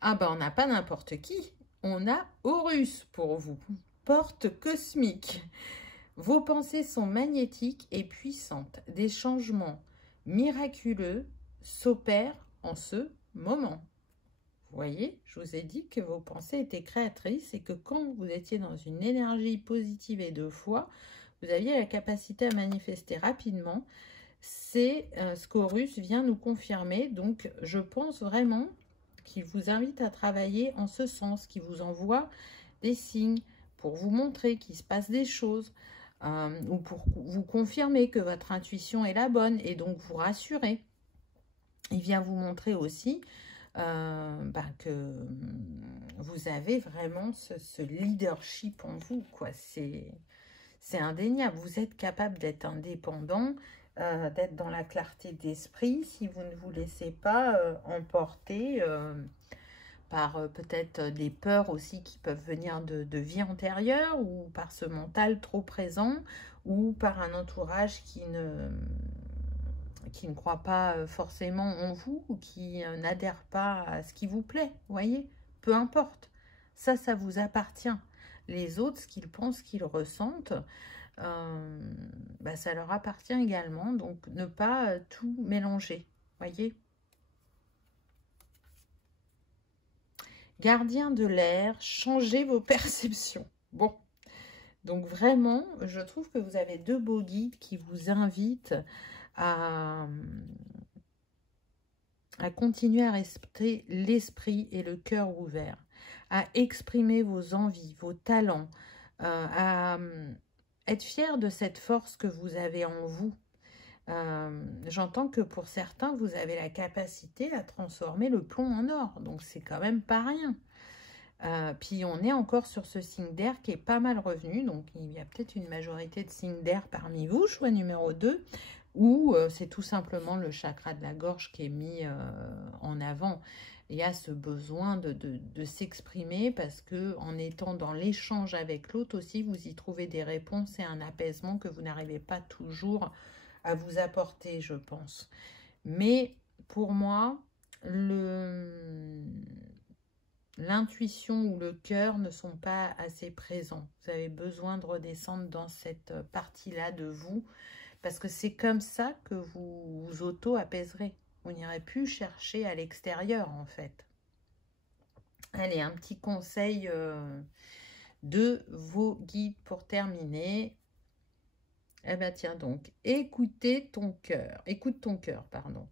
Ah ben on n'a pas n'importe qui, on a Horus pour vous, porte cosmique. Vos pensées sont magnétiques et puissantes. Des changements miraculeux s'opèrent en ce moment. Vous voyez, je vous ai dit que vos pensées étaient créatrices et que quand vous étiez dans une énergie positive et de foi, vous aviez la capacité à manifester rapidement. C'est ce qu'Horus vient nous confirmer. Donc, je pense vraiment qu'il vous invite à travailler en ce sens, qu'il vous envoie des signes pour vous montrer qu'il se passe des choses. Ou pour vous confirmer que votre intuition est la bonne et donc vous rassurer. Il vient vous montrer aussi que vous avez vraiment ce leadership en vous, quoi. C'est indéniable. Vous êtes capable d'être indépendant, d'être dans la clarté d'esprit si vous ne vous laissez pas emporter par peut-être des peurs aussi qui peuvent venir de vie antérieure ou par ce mental trop présent ou par un entourage qui ne croit pas forcément en vous ou qui n'adhère pas à ce qui vous plaît, voyez, peu importe. Ça vous appartient. Les autres, ce qu'ils pensent, qu'ils ressentent, ça leur appartient également. Donc, ne pas tout mélanger, voyez. Gardien de l'air, changez vos perceptions. Bon, donc vraiment, je trouve que vous avez 2 beaux guides qui vous invitent à continuer à rester l'esprit et le cœur ouvert, à exprimer vos envies, vos talents, à être fier de cette force que vous avez en vous. J'entends que pour certains, vous avez la capacité à transformer le plomb en or. Donc, c'est quand même pas rien. Puis on est encore sur ce signe d'air qui est pas mal revenu. Donc il y a peut-être une majorité de signes d'air parmi vous, choix numéro 2. Ou c'est tout simplement le chakra de la gorge qui est mis en avant. Il y a ce besoin de s'exprimer parce que en étant dans l'échange avec l'autre aussi, vous y trouvez des réponses et un apaisement que vous n'arrivez pas toujours à vous apporter, je pense. Mais pour moi, l'intuition ou le cœur ne sont pas assez présents. Vous avez besoin de redescendre dans cette partie-là de vous parce que c'est comme ça que vous vous auto-apaiserez. Vous n'irez plus chercher à l'extérieur, en fait. Allez, un petit conseil de vos guides pour terminer. Eh bien, tiens donc, écoutez ton cœur. Écoute ton cœur, pardon.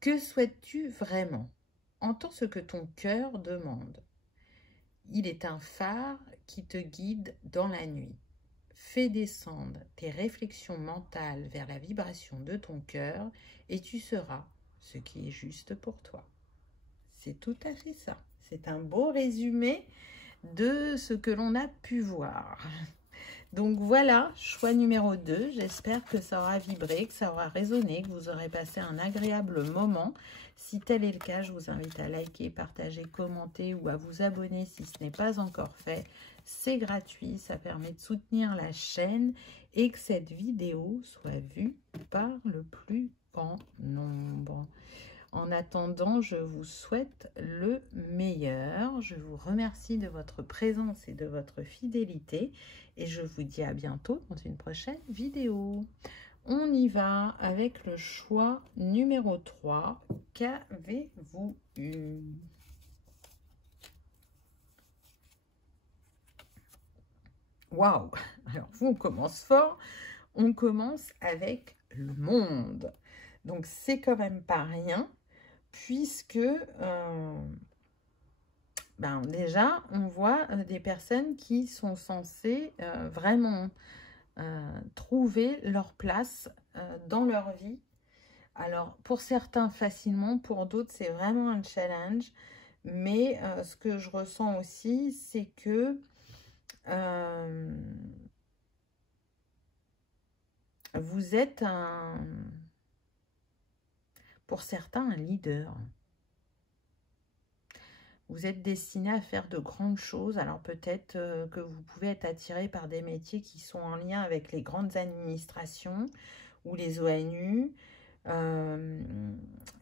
Que souhaites-tu vraiment? Entends ce que ton cœur demande. Il est un phare qui te guide dans la nuit. Fais descendre tes réflexions mentales vers la vibration de ton cœur et tu seras ce qui est juste pour toi. C'est tout à fait ça. C'est un beau résumé de ce que l'on a pu voir. Donc voilà, choix numéro 2. J'espère que ça aura vibré, que ça aura résonné, que vous aurez passé un agréable moment. Si tel est le cas, je vous invite à liker, partager, commenter ou à vous abonner si ce n'est pas encore fait. C'est gratuit, ça permet de soutenir la chaîne et que cette vidéo soit vue par le plus grand nombre. En attendant, je vous souhaite le meilleur. Je vous remercie de votre présence et de votre fidélité. Et je vous dis à bientôt dans une prochaine vidéo. On y va avec le choix numéro 3. Qu'avez-vous eu? Waouh! Alors, vous, on commence fort. On commence avec le monde. Donc, c'est quand même pas rien, puisque déjà, on voit des personnes qui sont censées vraiment trouver leur place dans leur vie. Alors, pour certains, facilement, pour d'autres, c'est vraiment un challenge. Mais ce que je ressens aussi, c'est que vous êtes pour certains, un leader. Vous êtes destiné à faire de grandes choses. Alors peut-être que vous pouvez être attiré par des métiers qui sont en lien avec les grandes administrations ou les ONU.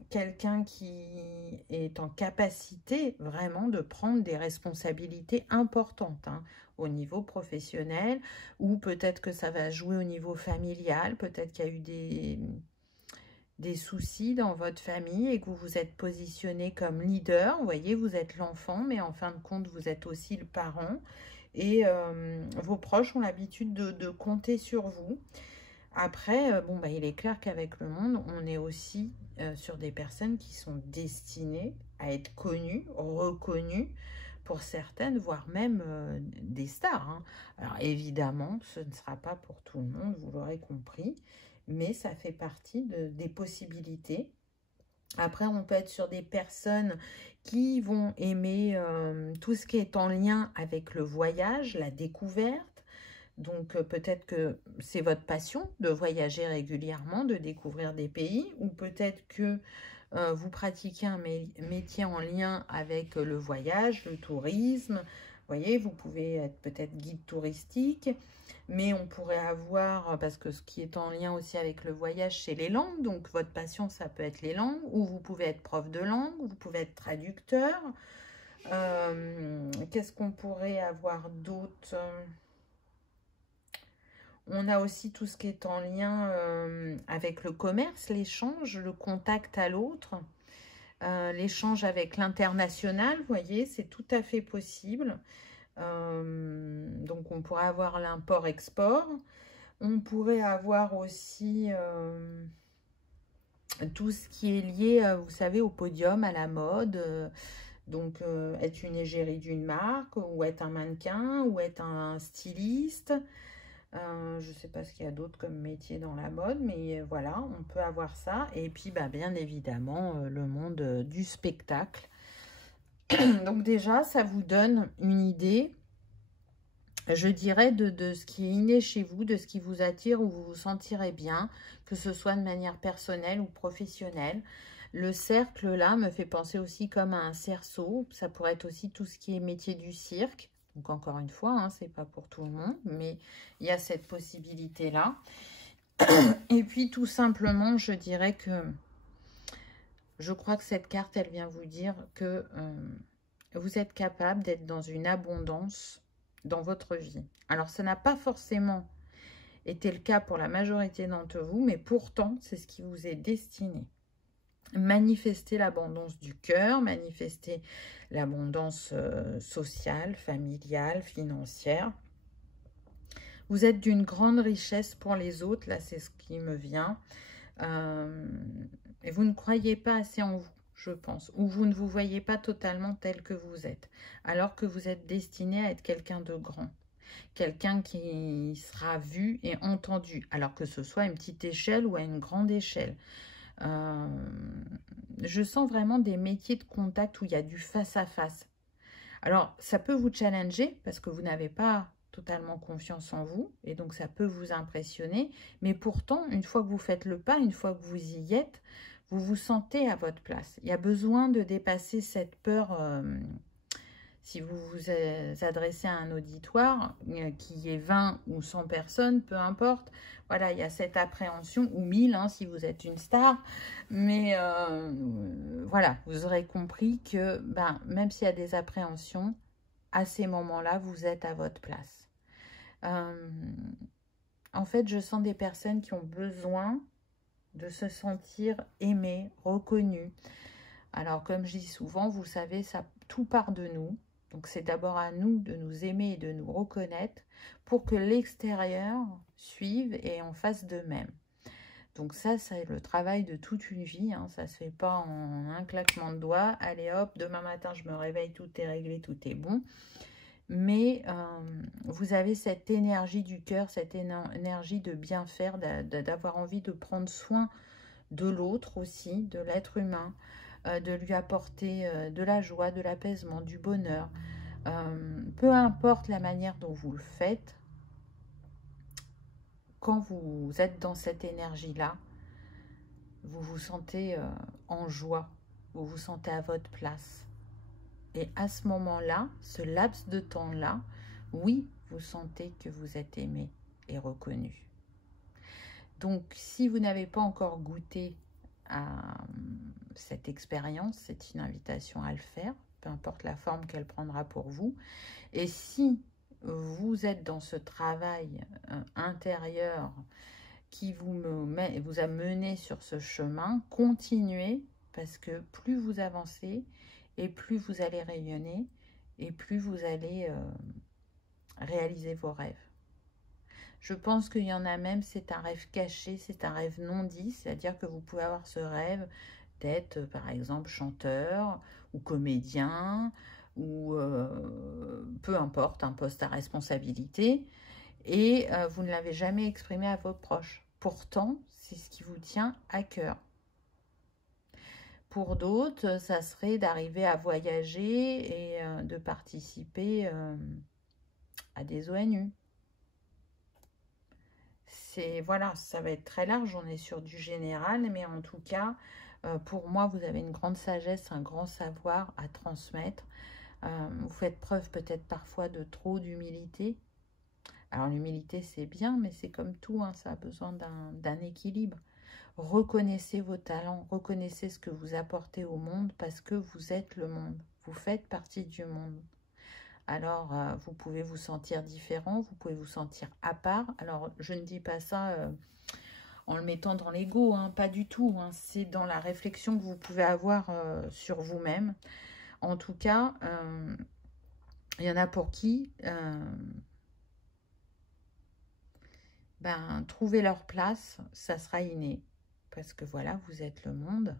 Quelqu'un qui est en capacité vraiment de prendre des responsabilités importantes au niveau professionnel, ou peut-être que ça va jouer au niveau familial, peut-être qu'il y a eu des soucis dans votre famille et que vous vous êtes positionné comme leader. Vous voyez, vous êtes l'enfant, mais en fin de compte, vous êtes aussi le parent. Et vos proches ont l'habitude de compter sur vous. Après, il est clair qu'avec le monde, on est aussi sur des personnes qui sont destinées à être connues, reconnues, pour certaines, voire même des stars. Alors évidemment, ce ne sera pas pour tout le monde, vous l'aurez compris, mais ça fait partie des possibilités. Après, on peut être sur des personnes qui vont aimer tout ce qui est en lien avec le voyage, la découverte. Donc, peut-être que c'est votre passion de voyager régulièrement, de découvrir des pays, ou peut-être que vous pratiquez un métier en lien avec le voyage, le tourisme. Vous voyez, vous pouvez être peut-être guide touristique, mais on pourrait avoir, parce que ce qui est en lien aussi avec le voyage, c'est les langues. Donc, votre passion, ça peut être les langues, ou vous pouvez être prof de langue, vous pouvez être traducteur. Qu'est-ce qu'on pourrait avoir d'autre ? On a aussi tout ce qui est en lien avec le commerce, l'échange, le contact à l'autre, l'échange avec l'international, vous voyez, c'est tout à fait possible. Donc, on pourrait avoir l'import-export. On pourrait avoir aussi tout ce qui est lié, vous savez, au podium, à la mode. Donc, être une égérie d'une marque, ou être un mannequin, ou être un styliste. Je ne sais pas ce qu'il y a d'autre comme métier dans la mode, mais voilà, on peut avoir ça. Et puis, bien évidemment, le monde du spectacle. Donc déjà, ça vous donne une idée, je dirais, de ce qui est inné chez vous, de ce qui vous attire, où vous vous sentirez bien, que ce soit de manière personnelle ou professionnelle. Le cercle, là, me fait penser aussi comme à un cerceau. Ça pourrait être aussi tout ce qui est métier du cirque. Donc, encore une fois, hein, c'est pas pour tout le monde, mais il y a cette possibilité-là. Et puis, tout simplement, je dirais que je crois que cette carte, elle vient vous dire que vous êtes capable d'être dans une abondance dans votre vie. Alors, ça n'a pas forcément été le cas pour la majorité d'entre vous, mais pourtant, c'est ce qui vous est destiné. Manifester l'abondance du cœur, manifester l'abondance sociale, familiale, financière. Vous êtes d'une grande richesse pour les autres, là c'est ce qui me vient. Et vous ne croyez pas assez en vous, je pense, ou vous ne vous voyez pas totalement tel que vous êtes, alors que vous êtes destiné à être quelqu'un de grand. Quelqu'un qui sera vu et entendu, alors que ce soit à une petite échelle ou à une grande échelle. Je sens vraiment des métiers de contact où il y a du face-à-face. Alors, ça peut vous challenger parce que vous n'avez pas totalement confiance en vous et donc ça peut vous impressionner. Mais pourtant, une fois que vous faites le pas, une fois que vous y êtes, vous vous sentez à votre place. Il y a besoin de dépasser cette peur. Si vous vous adressez à un auditoire qui est 20 ou 100 personnes, peu importe, voilà, il y a cette appréhension, ou 1000 hein, si vous êtes une star, mais voilà, vous aurez compris que même s'il y a des appréhensions, à ces moments-là, vous êtes à votre place. En fait, je sens des personnes qui ont besoin de se sentir aimées, reconnues. Alors, comme je dis souvent, vous savez, ça, tout part de nous. Donc, c'est d'abord à nous de nous aimer et de nous reconnaître pour que l'extérieur suive et en fasse de même. Donc, ça, c'est le travail de toute une vie. Hein. Ça ne se fait pas en un claquement de doigts. Allez hop, demain matin, je me réveille, tout est réglé, tout est bon. Mais vous avez cette énergie du cœur, cette énergie de bien faire, d'avoir envie de prendre soin de l'autre aussi, de l'être humain, de lui apporter de la joie, de l'apaisement, du bonheur. Peu importe la manière dont vous le faites, quand vous êtes dans cette énergie-là, vous vous sentez en joie, vous vous sentez à votre place. Et à ce moment-là, ce laps de temps-là, oui, vous sentez que vous êtes aimé et reconnu. Donc, si vous n'avez pas encore goûté à cette expérience, c'est une invitation à le faire, peu importe la forme qu'elle prendra pour vous. Et si vous êtes dans ce travail intérieur qui vous a mené sur ce chemin, continuez, parce que plus vous avancez et plus vous allez rayonner et plus vous allez réaliser vos rêves. Je pense qu'il y en a même, c'est un rêve caché, c'est un rêve non dit, c'est-à-dire que vous pouvez avoir ce rêve d'être, par exemple, chanteur ou comédien ou peu importe, un poste à responsabilité, et vous ne l'avez jamais exprimé à vos proches. Pourtant, c'est ce qui vous tient à cœur. Pour d'autres, ça serait d'arriver à voyager et de participer à des ONU. Voilà, ça va être très large, on est sur du général, mais en tout cas, pour moi, vous avez une grande sagesse, un grand savoir à transmettre. Vous faites preuve peut-être parfois de trop d'humilité. Alors l'humilité, c'est bien, mais c'est comme tout, hein, ça a besoin d'un équilibre. Reconnaissez vos talents, reconnaissez ce que vous apportez au monde parce que vous êtes le monde, vous faites partie du monde. Alors, vous pouvez vous sentir différent, vous pouvez vous sentir à part. Alors, je ne dis pas ça en le mettant dans l'ego, hein, pas du tout. Hein, c'est dans la réflexion que vous pouvez avoir sur vous-même. En tout cas, il y en a pour qui trouver leur place, ça sera inné. Parce que voilà, vous êtes le monde.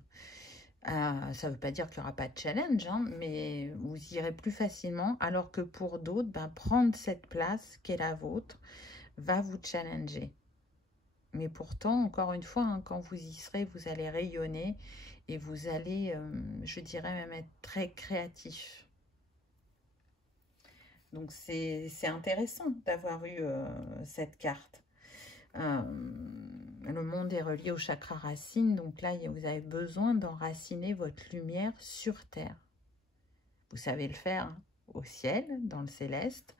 Ça ne veut pas dire qu'il n'y aura pas de challenge, hein, mais vous irez plus facilement, alors que pour d'autres, prendre cette place qui est la vôtre va vous challenger. Mais pourtant, encore une fois, hein, quand vous y serez, vous allez rayonner et vous allez, je dirais même être très créatif. Donc, c'est intéressant d'avoir eu cette carte. Le monde est relié au chakra racine. Donc là, vous avez besoin d'enraciner votre lumière sur Terre. Vous savez le faire hein, au ciel, dans le céleste.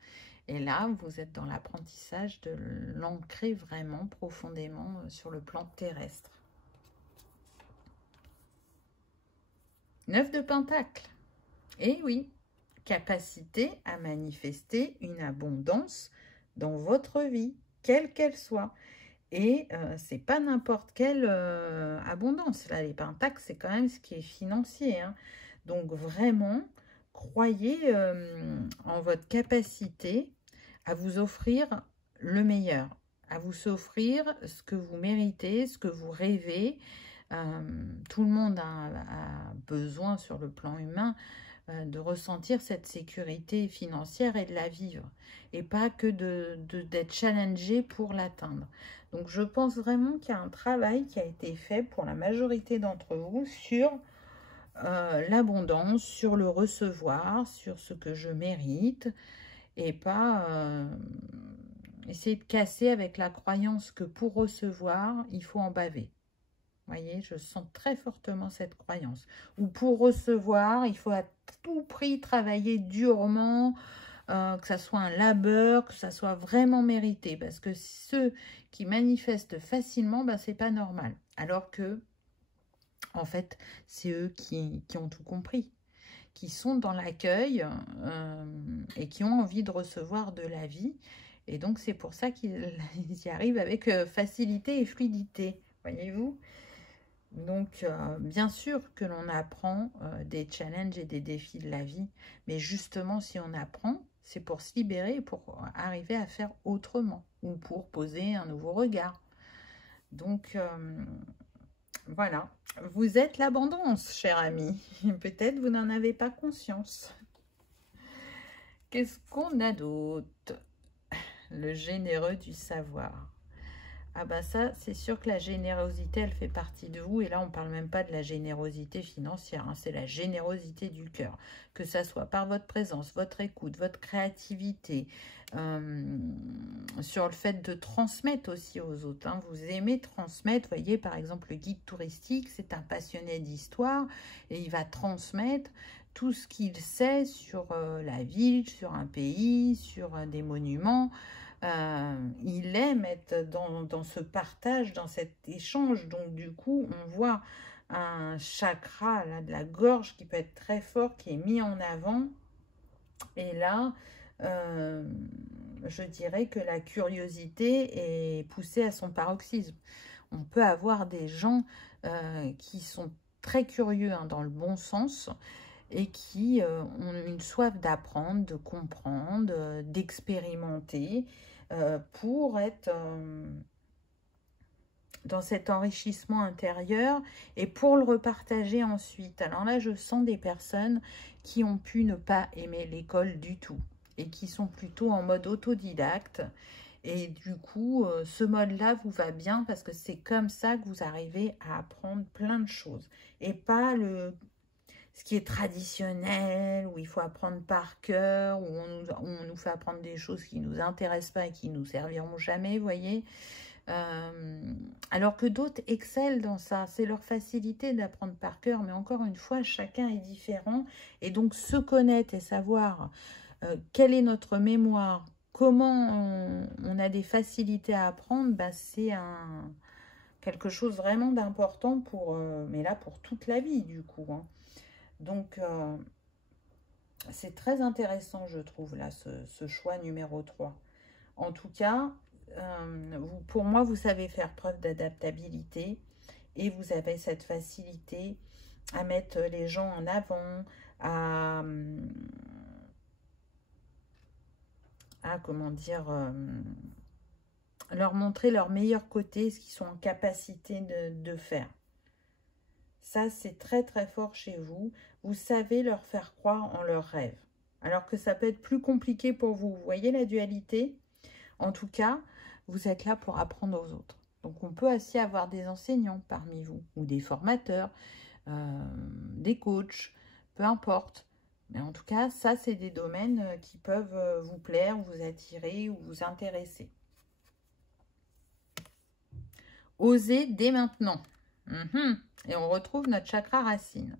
Et là, vous êtes dans l'apprentissage de l'ancrer vraiment profondément sur le plan terrestre. 9 de Pentacles. Et oui, capacité à manifester une abondance dans votre vie, quelle qu'elle soit. Et c'est pas n'importe quelle abondance. Là, les pentacles, c'est quand même ce qui est financier. Hein. Donc vraiment, croyez en votre capacité à vous offrir le meilleur, à vous offrir ce que vous méritez, ce que vous rêvez. Tout le monde a besoin sur le plan humain de ressentir cette sécurité financière et de la vivre. Et pas que d'être challengé pour l'atteindre. Donc je pense vraiment qu'il y a un travail qui a été fait pour la majorité d'entre vous sur l'abondance, sur le recevoir, sur ce que je mérite. Et pas essayer de casser avec la croyance que pour recevoir, il faut en baver. Vous voyez, je sens très fortement cette croyance. Ou pour recevoir, il faut à tout prix travailler durement, que ça soit un labeur, que ça soit vraiment mérité. Parce que ceux qui manifestent facilement, ben, c'est pas normal. Alors que, en fait, c'est eux qui ont tout compris, qui sont dans l'accueil et qui ont envie de recevoir de la vie. Et donc, c'est pour ça qu'ils y arrivent avec facilité et fluidité. Voyez-vous ? Donc, bien sûr que l'on apprend des challenges et des défis de la vie. Mais justement, si on apprend, c'est pour se libérer, pour arriver à faire autrement. Ou pour poser un nouveau regard. Donc, voilà. Vous êtes l'abondance, cher ami. Peut-être vous n'en avez pas conscience. Qu'est-ce qu'on a d'autre? Le généreux du savoir. Ah bah ça, c'est sûr que la générosité, elle fait partie de vous. Et là, on ne parle même pas de la générosité financière. Hein, c'est la générosité du cœur. Que ça soit par votre présence, votre écoute, votre créativité. Sur le fait de transmettre aussi aux autres. Hein. Vous aimez transmettre. Vous voyez, par exemple, le guide touristique, c'est un passionné d'histoire. Et il va transmettre tout ce qu'il sait sur la ville, sur un pays, sur des monuments. Il aime être dans ce partage, dans cet échange. Donc, du coup, on voit un chakra là, de la gorge qui peut être très fort, qui est mis en avant. Et là, je dirais que la curiosité est poussée à son paroxysme. On peut avoir des gens qui sont très curieux hein, dans le bon sens et qui ont une soif d'apprendre, de comprendre, d'expérimenter pour être dans cet enrichissement intérieur et pour le repartager ensuite. Alors là, je sens des personnes qui ont pu ne pas aimer l'école du tout et qui sont plutôt en mode autodidacte. Et du coup, ce mode-là vous va bien parce que c'est comme ça que vous arrivez à apprendre plein de choses. Et pas ce qui est traditionnel, où il faut apprendre par cœur, où on nous fait apprendre des choses qui ne nous intéressent pas et qui ne nous serviront jamais, vous voyez. Alors que d'autres excellent dans ça. C'est leur facilité d'apprendre par cœur. Mais encore une fois, chacun est différent. Et donc, se connaître et savoir quelle est notre mémoire, comment on a des facilités à apprendre, bah, c'est quelque chose vraiment d'important pour, mais là, pour toute la vie, du coup. Hein. Donc, c'est très intéressant, je trouve, là, ce choix numéro 3. En tout cas, pour moi, vous savez faire preuve d'adaptabilité et vous avez cette facilité à mettre les gens en avant, à comment dire, leur montrer leur meilleur côté, ce qu'ils sont en capacité de faire. Ça, c'est très très fort chez vous. Vous savez leur faire croire en leurs rêves. Alors que ça peut être plus compliqué pour vous. Vous voyez la dualité? En tout cas, vous êtes là pour apprendre aux autres. Donc, on peut aussi avoir des enseignants parmi vous, ou des formateurs, des coachs, peu importe. Mais en tout cas, ça, c'est des domaines qui peuvent vous plaire, vous attirer ou vous intéresser. Osez dès maintenant. Et on retrouve notre chakra racine.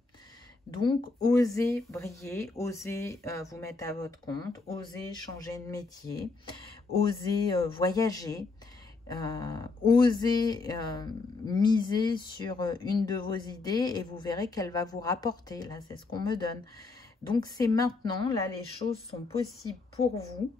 Donc, osez briller, osez vous mettre à votre compte, osez changer de métier, osez voyager, osez miser sur une de vos idées et vous verrez qu'elle va vous rapporter. Là, c'est ce qu'on me donne. Donc, c'est maintenant. Là, les choses sont possibles pour vous.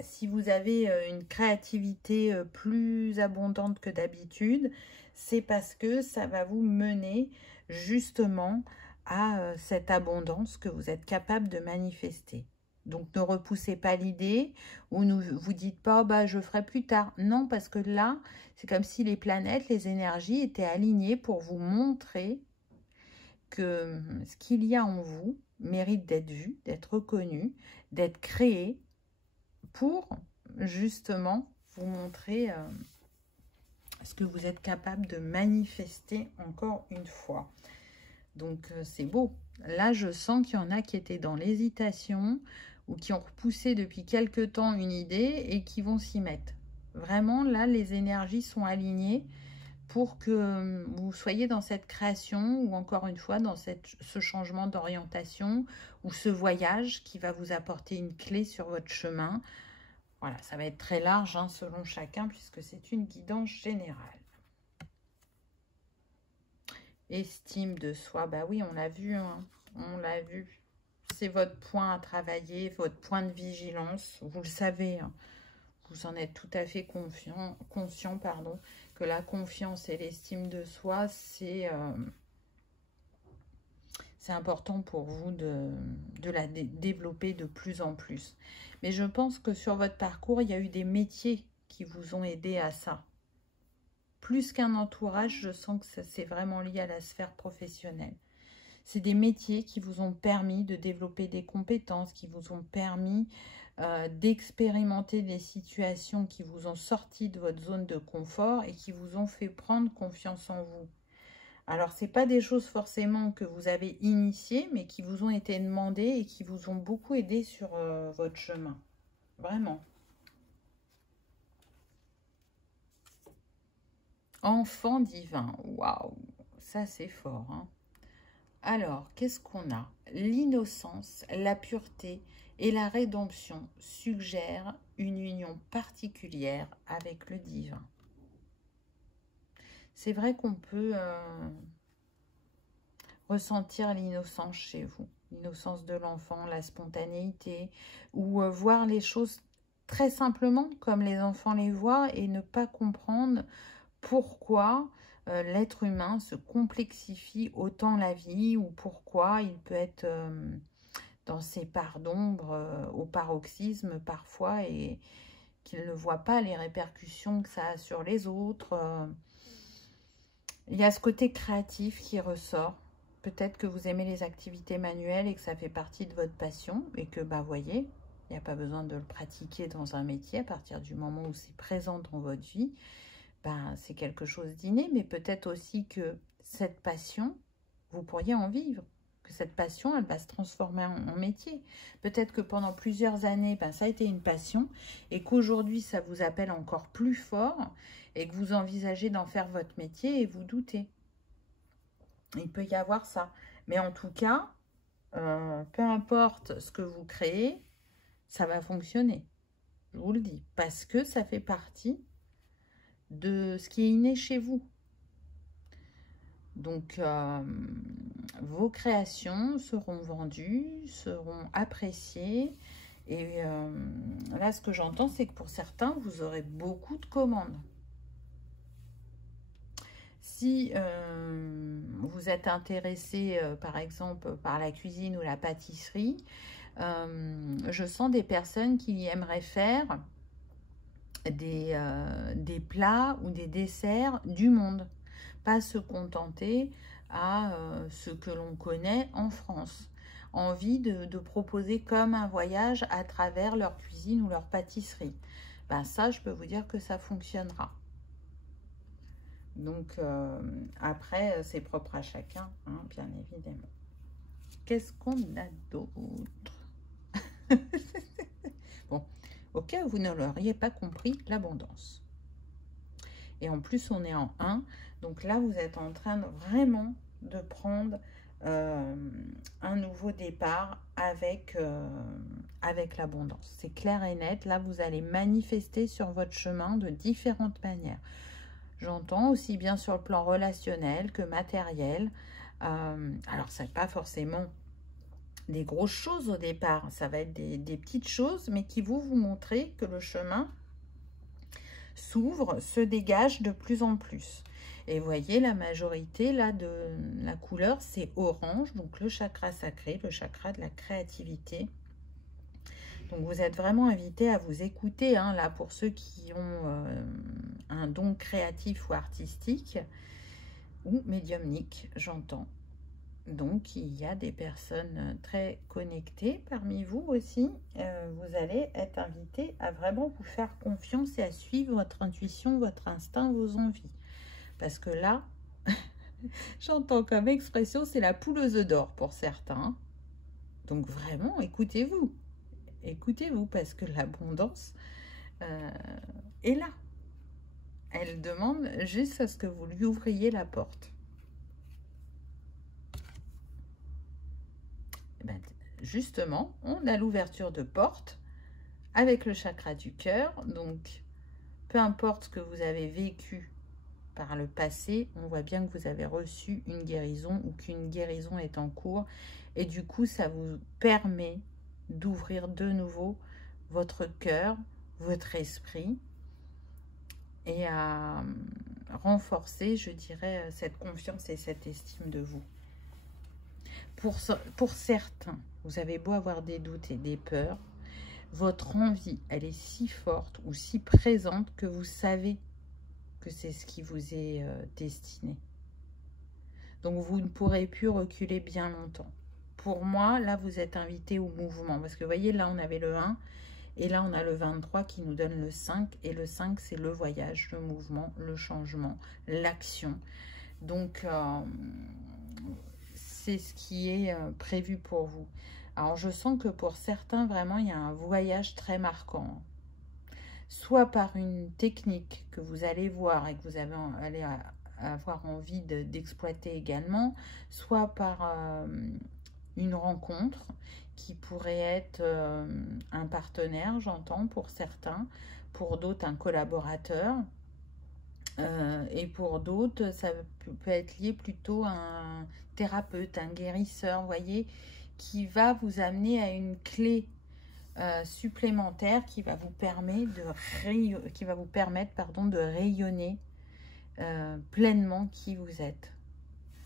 Si vous avez une créativité plus abondante que d'habitude, c'est parce que ça va vous mener justement à cette abondance que vous êtes capable de manifester. Donc, ne repoussez pas l'idée ou ne vous dites pas bah, « je ferai plus tard ». Non, parce que là, c'est comme si les planètes, les énergies étaient alignées pour vous montrer que ce qu'il y a en vous mérite d'être vu, d'être reconnu, d'être créé pour justement vous montrer ce que vous êtes capable de manifester encore une fois. Donc, c'est beau. Là, je sens qu'il y en a qui étaient dans l'hésitation ou qui ont repoussé depuis quelque temps une idée et qui vont s'y mettre. Vraiment, là, les énergies sont alignées pour que vous soyez dans cette création ou encore une fois dans ce changement d'orientation ou ce voyage qui va vous apporter une clé sur votre chemin. Voilà, ça va être très large hein, selon chacun puisque c'est une guidance générale. Estime de soi, bah oui, on l'a vu, hein, on l'a vu. C'est votre point à travailler, votre point de vigilance. Vous le savez, hein, vous en êtes tout à fait conscient, pardon, que la confiance et l'estime de soi, c'est important pour vous de la développer de plus en plus. Mais je pense que sur votre parcours, il y a eu des métiers qui vous ont aidé à ça. Plus qu'un entourage, je sens que c'est vraiment lié à la sphère professionnelle. C'est des métiers qui vous ont permis de développer des compétences, qui vous ont permis d'expérimenter des situations qui vous ont sorti de votre zone de confort et qui vous ont fait prendre confiance en vous. Alors, ce n'est pas des choses forcément que vous avez initiées, mais qui vous ont été demandées et qui vous ont beaucoup aidé sur votre chemin. Vraiment. Enfant divin, waouh, ça c'est fort. Hein. Alors, qu'est-ce qu'on a? L'innocence, la pureté et la rédemption suggèrent une union particulière avec le divin. C'est vrai qu'on peut ressentir l'innocence chez vous, l'innocence de l'enfant, la spontanéité, ou voir les choses très simplement comme les enfants les voient et ne pas comprendre pourquoi l'être humain se complexifie autant la vie ou pourquoi il peut être dans ses parts d'ombre au paroxysme parfois et qu'il ne voit pas les répercussions que ça a sur les autres. Il y a ce côté créatif qui ressort. Peut-être que vous aimez les activités manuelles et que ça fait partie de votre passion et que, bah, voyez, il n'y a pas besoin de le pratiquer dans un métier à partir du moment où c'est présent dans votre vie. Ben, c'est quelque chose d'inné, mais peut-être aussi que cette passion, vous pourriez en vivre, que cette passion, elle va se transformer en métier. Peut-être que pendant plusieurs années, ben, ça a été une passion et qu'aujourd'hui, ça vous appelle encore plus fort et que vous envisagez d'en faire votre métier et vous doutez. Il peut y avoir ça. Mais en tout cas, peu importe ce que vous créez, ça va fonctionner. Je vous le dis, parce que ça fait partie de ce qui est inné chez vous. Donc, vos créations seront vendues, seront appréciées. Et là, ce que j'entends, c'est que pour certains, vous aurez beaucoup de commandes. Si vous êtes intéressé, par exemple, par la cuisine ou la pâtisserie, je sens des personnes qui aimeraient faire des plats ou des desserts du monde, pas se contenter à ce que l'on connaît en France. Envie de proposer comme un voyage à travers leur cuisine ou leur pâtisserie. Ben ça, je peux vous dire que ça fonctionnera. Donc, après, c'est propre à chacun, hein, bien évidemment. Qu'est-ce qu'on a d'autre? Bon, au cas où vous ne l'auriez pas compris, l'abondance. Et en plus, on est en 1. Donc là, vous êtes en train vraiment de prendre un nouveau départ avec, avec l'abondance. C'est clair et net. Là, vous allez manifester sur votre chemin de différentes manières. J'entends aussi bien sur le plan relationnel que matériel. Alors, ce n'est pas forcément des grosses choses au départ. Ça va être des petites choses, mais qui vont vous montrer que le chemin s'ouvre, se dégage de plus en plus. Et vous voyez, la majorité là de la couleur, c'est orange, donc le chakra sacré, le chakra de la créativité. Donc vous êtes vraiment invité à vous écouter, hein, là pour ceux qui ont un don créatif ou artistique, ou médiumnique, j'entends. Donc il y a des personnes très connectées parmi vous aussi. Vous allez être invité à vraiment vous faire confiance et à suivre votre intuition, votre instinct, vos envies. Parce que là, j'entends comme expression, c'est la poule aux œufs d'or pour certains. Donc vraiment, écoutez-vous. Écoutez-vous parce que l'abondance est là. Elle demande juste à ce que vous lui ouvriez la porte. Et ben, justement, on a l'ouverture de porte avec le chakra du cœur. Donc, peu importe ce que vous avez vécu par le passé, on voit bien que vous avez reçu une guérison ou qu'une guérison est en cours. Et du coup, ça vous permet d'ouvrir de nouveau votre cœur, votre esprit et à renforcer, je dirais, cette confiance et cette estime de vous. Pour certains, vous avez beau avoir des doutes et des peurs, votre envie, elle est si forte ou si présente que vous savez que c'est ce qui vous est destiné. Donc, vous ne pourrez plus reculer bien longtemps. Pour moi, là, vous êtes invité au mouvement. Parce que, vous voyez, là, on avait le 1. Et là, on a le 23 qui nous donne le 5. Et le 5, c'est le voyage, le mouvement, le changement, l'action. Donc, c'est ce qui est prévu pour vous. Alors, je sens que pour certains, vraiment, il y a un voyage très marquant. Soit par une technique que vous allez voir et que vous allez avoir envie d'exploiter également, soit par une rencontre qui pourrait être un partenaire, j'entends, pour certains, pour d'autres un collaborateur, et pour d'autres ça peut être lié plutôt à un thérapeute, un guérisseur, vous voyez, qui va vous amener à une clé supplémentaire qui va vous permettre de rayonner pleinement qui vous êtes.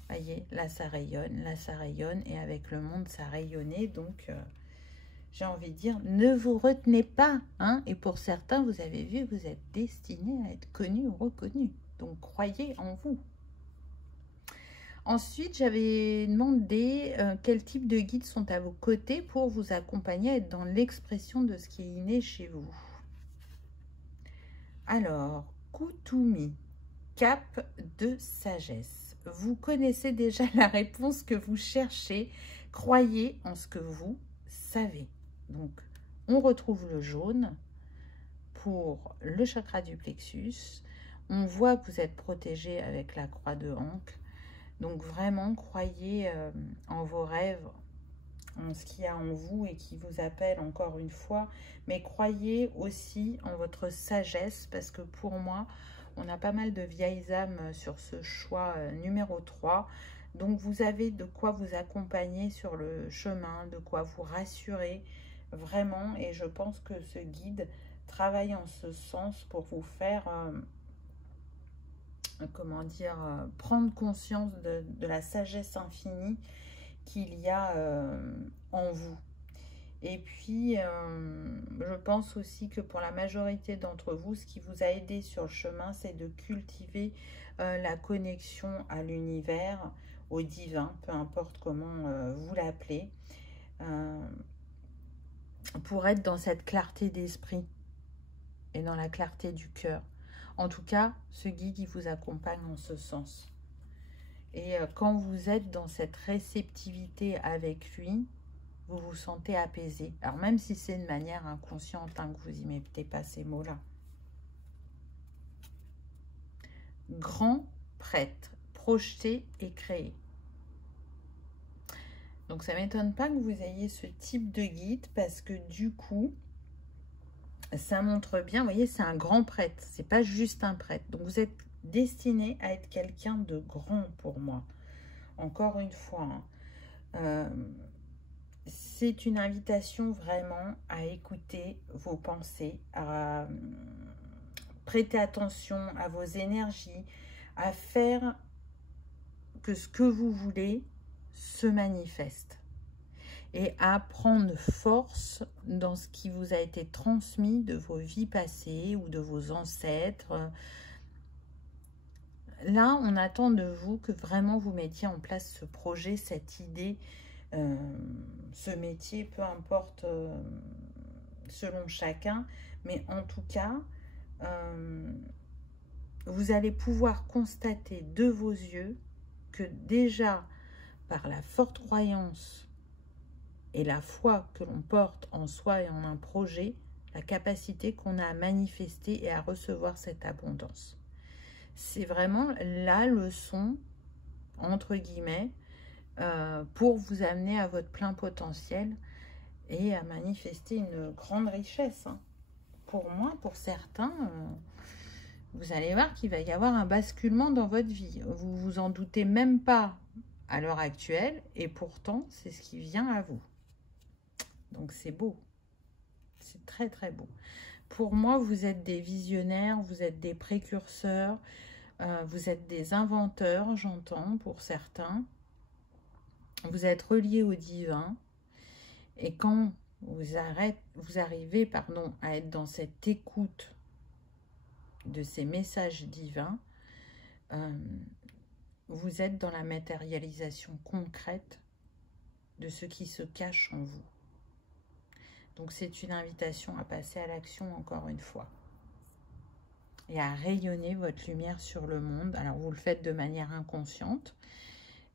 Voyez, là ça rayonne, et avec le monde ça rayonnait. Donc j'ai envie de dire, ne vous retenez pas, hein. Et pour certains, vous avez vu, vous êtes destinés à être connus ou reconnus. Donc croyez en vous. Ensuite, j'avais demandé quel type de guides sont à vos côtés pour vous accompagner à être dans l'expression de ce qui est inné chez vous. Alors, Kutumi, cap de sagesse. Vous connaissez déjà la réponse que vous cherchez. Croyez en ce que vous savez. Donc, on retrouve le jaune pour le chakra du plexus. On voit que vous êtes protégé avec la croix de Ankh. Donc vraiment, croyez en vos rêves, en ce qu'il y a en vous et qui vous appelle encore une fois. Mais croyez aussi en votre sagesse, parce que pour moi, on a pas mal de vieilles âmes sur ce choix numéro 3. Donc vous avez de quoi vous accompagner sur le chemin, de quoi vous rassurer vraiment. Et je pense que ce guide travaille en ce sens pour vous faire... comment dire, prendre conscience de la sagesse infinie qu'il y a en vous. Et puis, je pense aussi que pour la majorité d'entre vous, ce qui vous a aidé sur le chemin, c'est de cultiver la connexion à l'univers, au divin, peu importe comment vous l'appelez, pour être dans cette clarté d'esprit et dans la clarté du cœur. En tout cas, ce guide, il vous accompagne en ce sens. Et quand vous êtes dans cette réceptivité avec lui, vous vous sentez apaisé. Alors même si c'est de manière inconsciente, hein, que vous y mettez pas ces mots-là. Grand prêtre, projeté et créé. Donc ça ne m'étonne pas que vous ayez ce type de guide parce que du coup, ça montre bien, vous voyez, c'est un grand prêtre, c'est pas juste un prêtre. Donc vous êtes destiné à être quelqu'un de grand pour moi. Encore une fois, hein, c'est une invitation vraiment à écouter vos pensées, à prêter attention à vos énergies, à faire que ce que vous voulez se manifeste et à prendre force dans ce qui vous a été transmis de vos vies passées ou de vos ancêtres. Là, on attend de vous que vraiment vous mettiez en place ce projet, cette idée, ce métier, peu importe selon chacun, mais en tout cas, vous allez pouvoir constater de vos yeux que déjà, par la forte croyance et la foi que l'on porte en soi et en un projet, la capacité qu'on a à manifester et à recevoir cette abondance. C'est vraiment la leçon, entre guillemets, pour vous amener à votre plein potentiel et à manifester une grande richesse. Hein. Pour moi, pour certains, vous allez voir qu'il va y avoir un basculement dans votre vie. Vous vous en doutez même pas à l'heure actuelle et pourtant, c'est ce qui vient à vous. Donc, c'est beau. C'est très, très beau. Pour moi, vous êtes des visionnaires, vous êtes des précurseurs, vous êtes des inventeurs, j'entends, pour certains. Vous êtes reliés au divin. Et quand vous arrivez à être dans cette écoute de ces messages divins, vous êtes dans la matérialisation concrète de ce qui se cache en vous. Donc c'est une invitation à passer à l'action encore une fois. Et à rayonner votre lumière sur le monde. Alors vous le faites de manière inconsciente.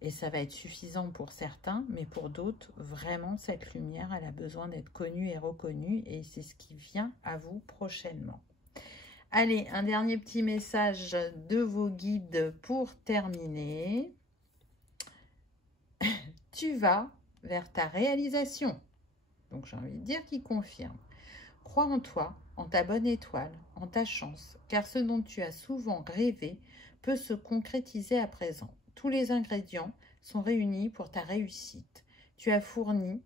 Et ça va être suffisant pour certains, mais pour d'autres, vraiment, cette lumière, elle a besoin d'être connue et reconnue. Et c'est ce qui vient à vous prochainement. Allez, un dernier petit message de vos guides pour terminer. Tu vas vers ta réalisation. Donc, j'ai envie de dire qu'il confirme. Crois en toi, en ta bonne étoile, en ta chance, car ce dont tu as souvent rêvé peut se concrétiser à présent. Tous les ingrédients sont réunis pour ta réussite. Tu as fourni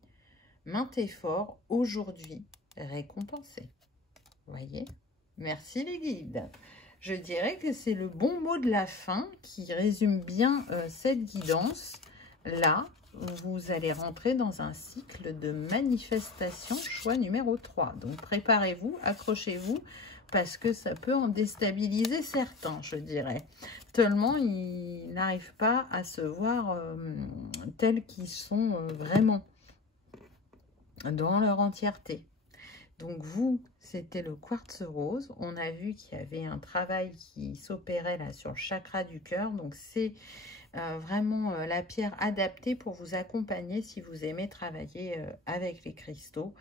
maints efforts aujourd'hui récompensés. Voyez? Merci les guides. Je dirais que c'est le bon mot de la fin qui résume bien cette guidance. Là, vous allez rentrer dans un cycle de manifestation, choix numéro 3. Donc préparez-vous, accrochez-vous, parce que ça peut en déstabiliser certains, je dirais. Tellement ils n'arrivent pas à se voir tels qu'ils sont vraiment dans leur entièreté. Donc vous, c'était le quartz rose. On a vu qu'il y avait un travail qui s'opérait là sur le chakra du cœur. Donc c'est vraiment la pierre adaptée pour vous accompagner si vous aimez travailler avec les cristaux.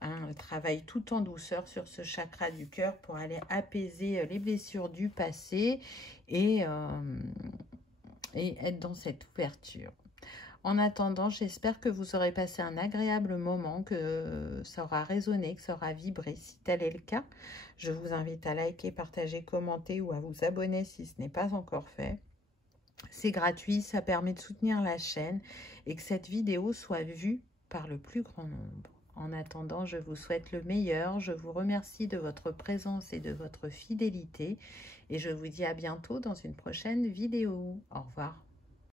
Un travail tout en douceur sur ce chakra du cœur pour aller apaiser les blessures du passé et être dans cette ouverture. En attendant, j'espère que vous aurez passé un agréable moment, que ça aura résonné, que ça aura vibré. Si tel est le cas, je vous invite à liker, partager, commenter ou à vous abonner si ce n'est pas encore fait. C'est gratuit, ça permet de soutenir la chaîne et que cette vidéo soit vue par le plus grand nombre. En attendant, je vous souhaite le meilleur. Je vous remercie de votre présence et de votre fidélité. Et je vous dis à bientôt dans une prochaine vidéo. Au revoir.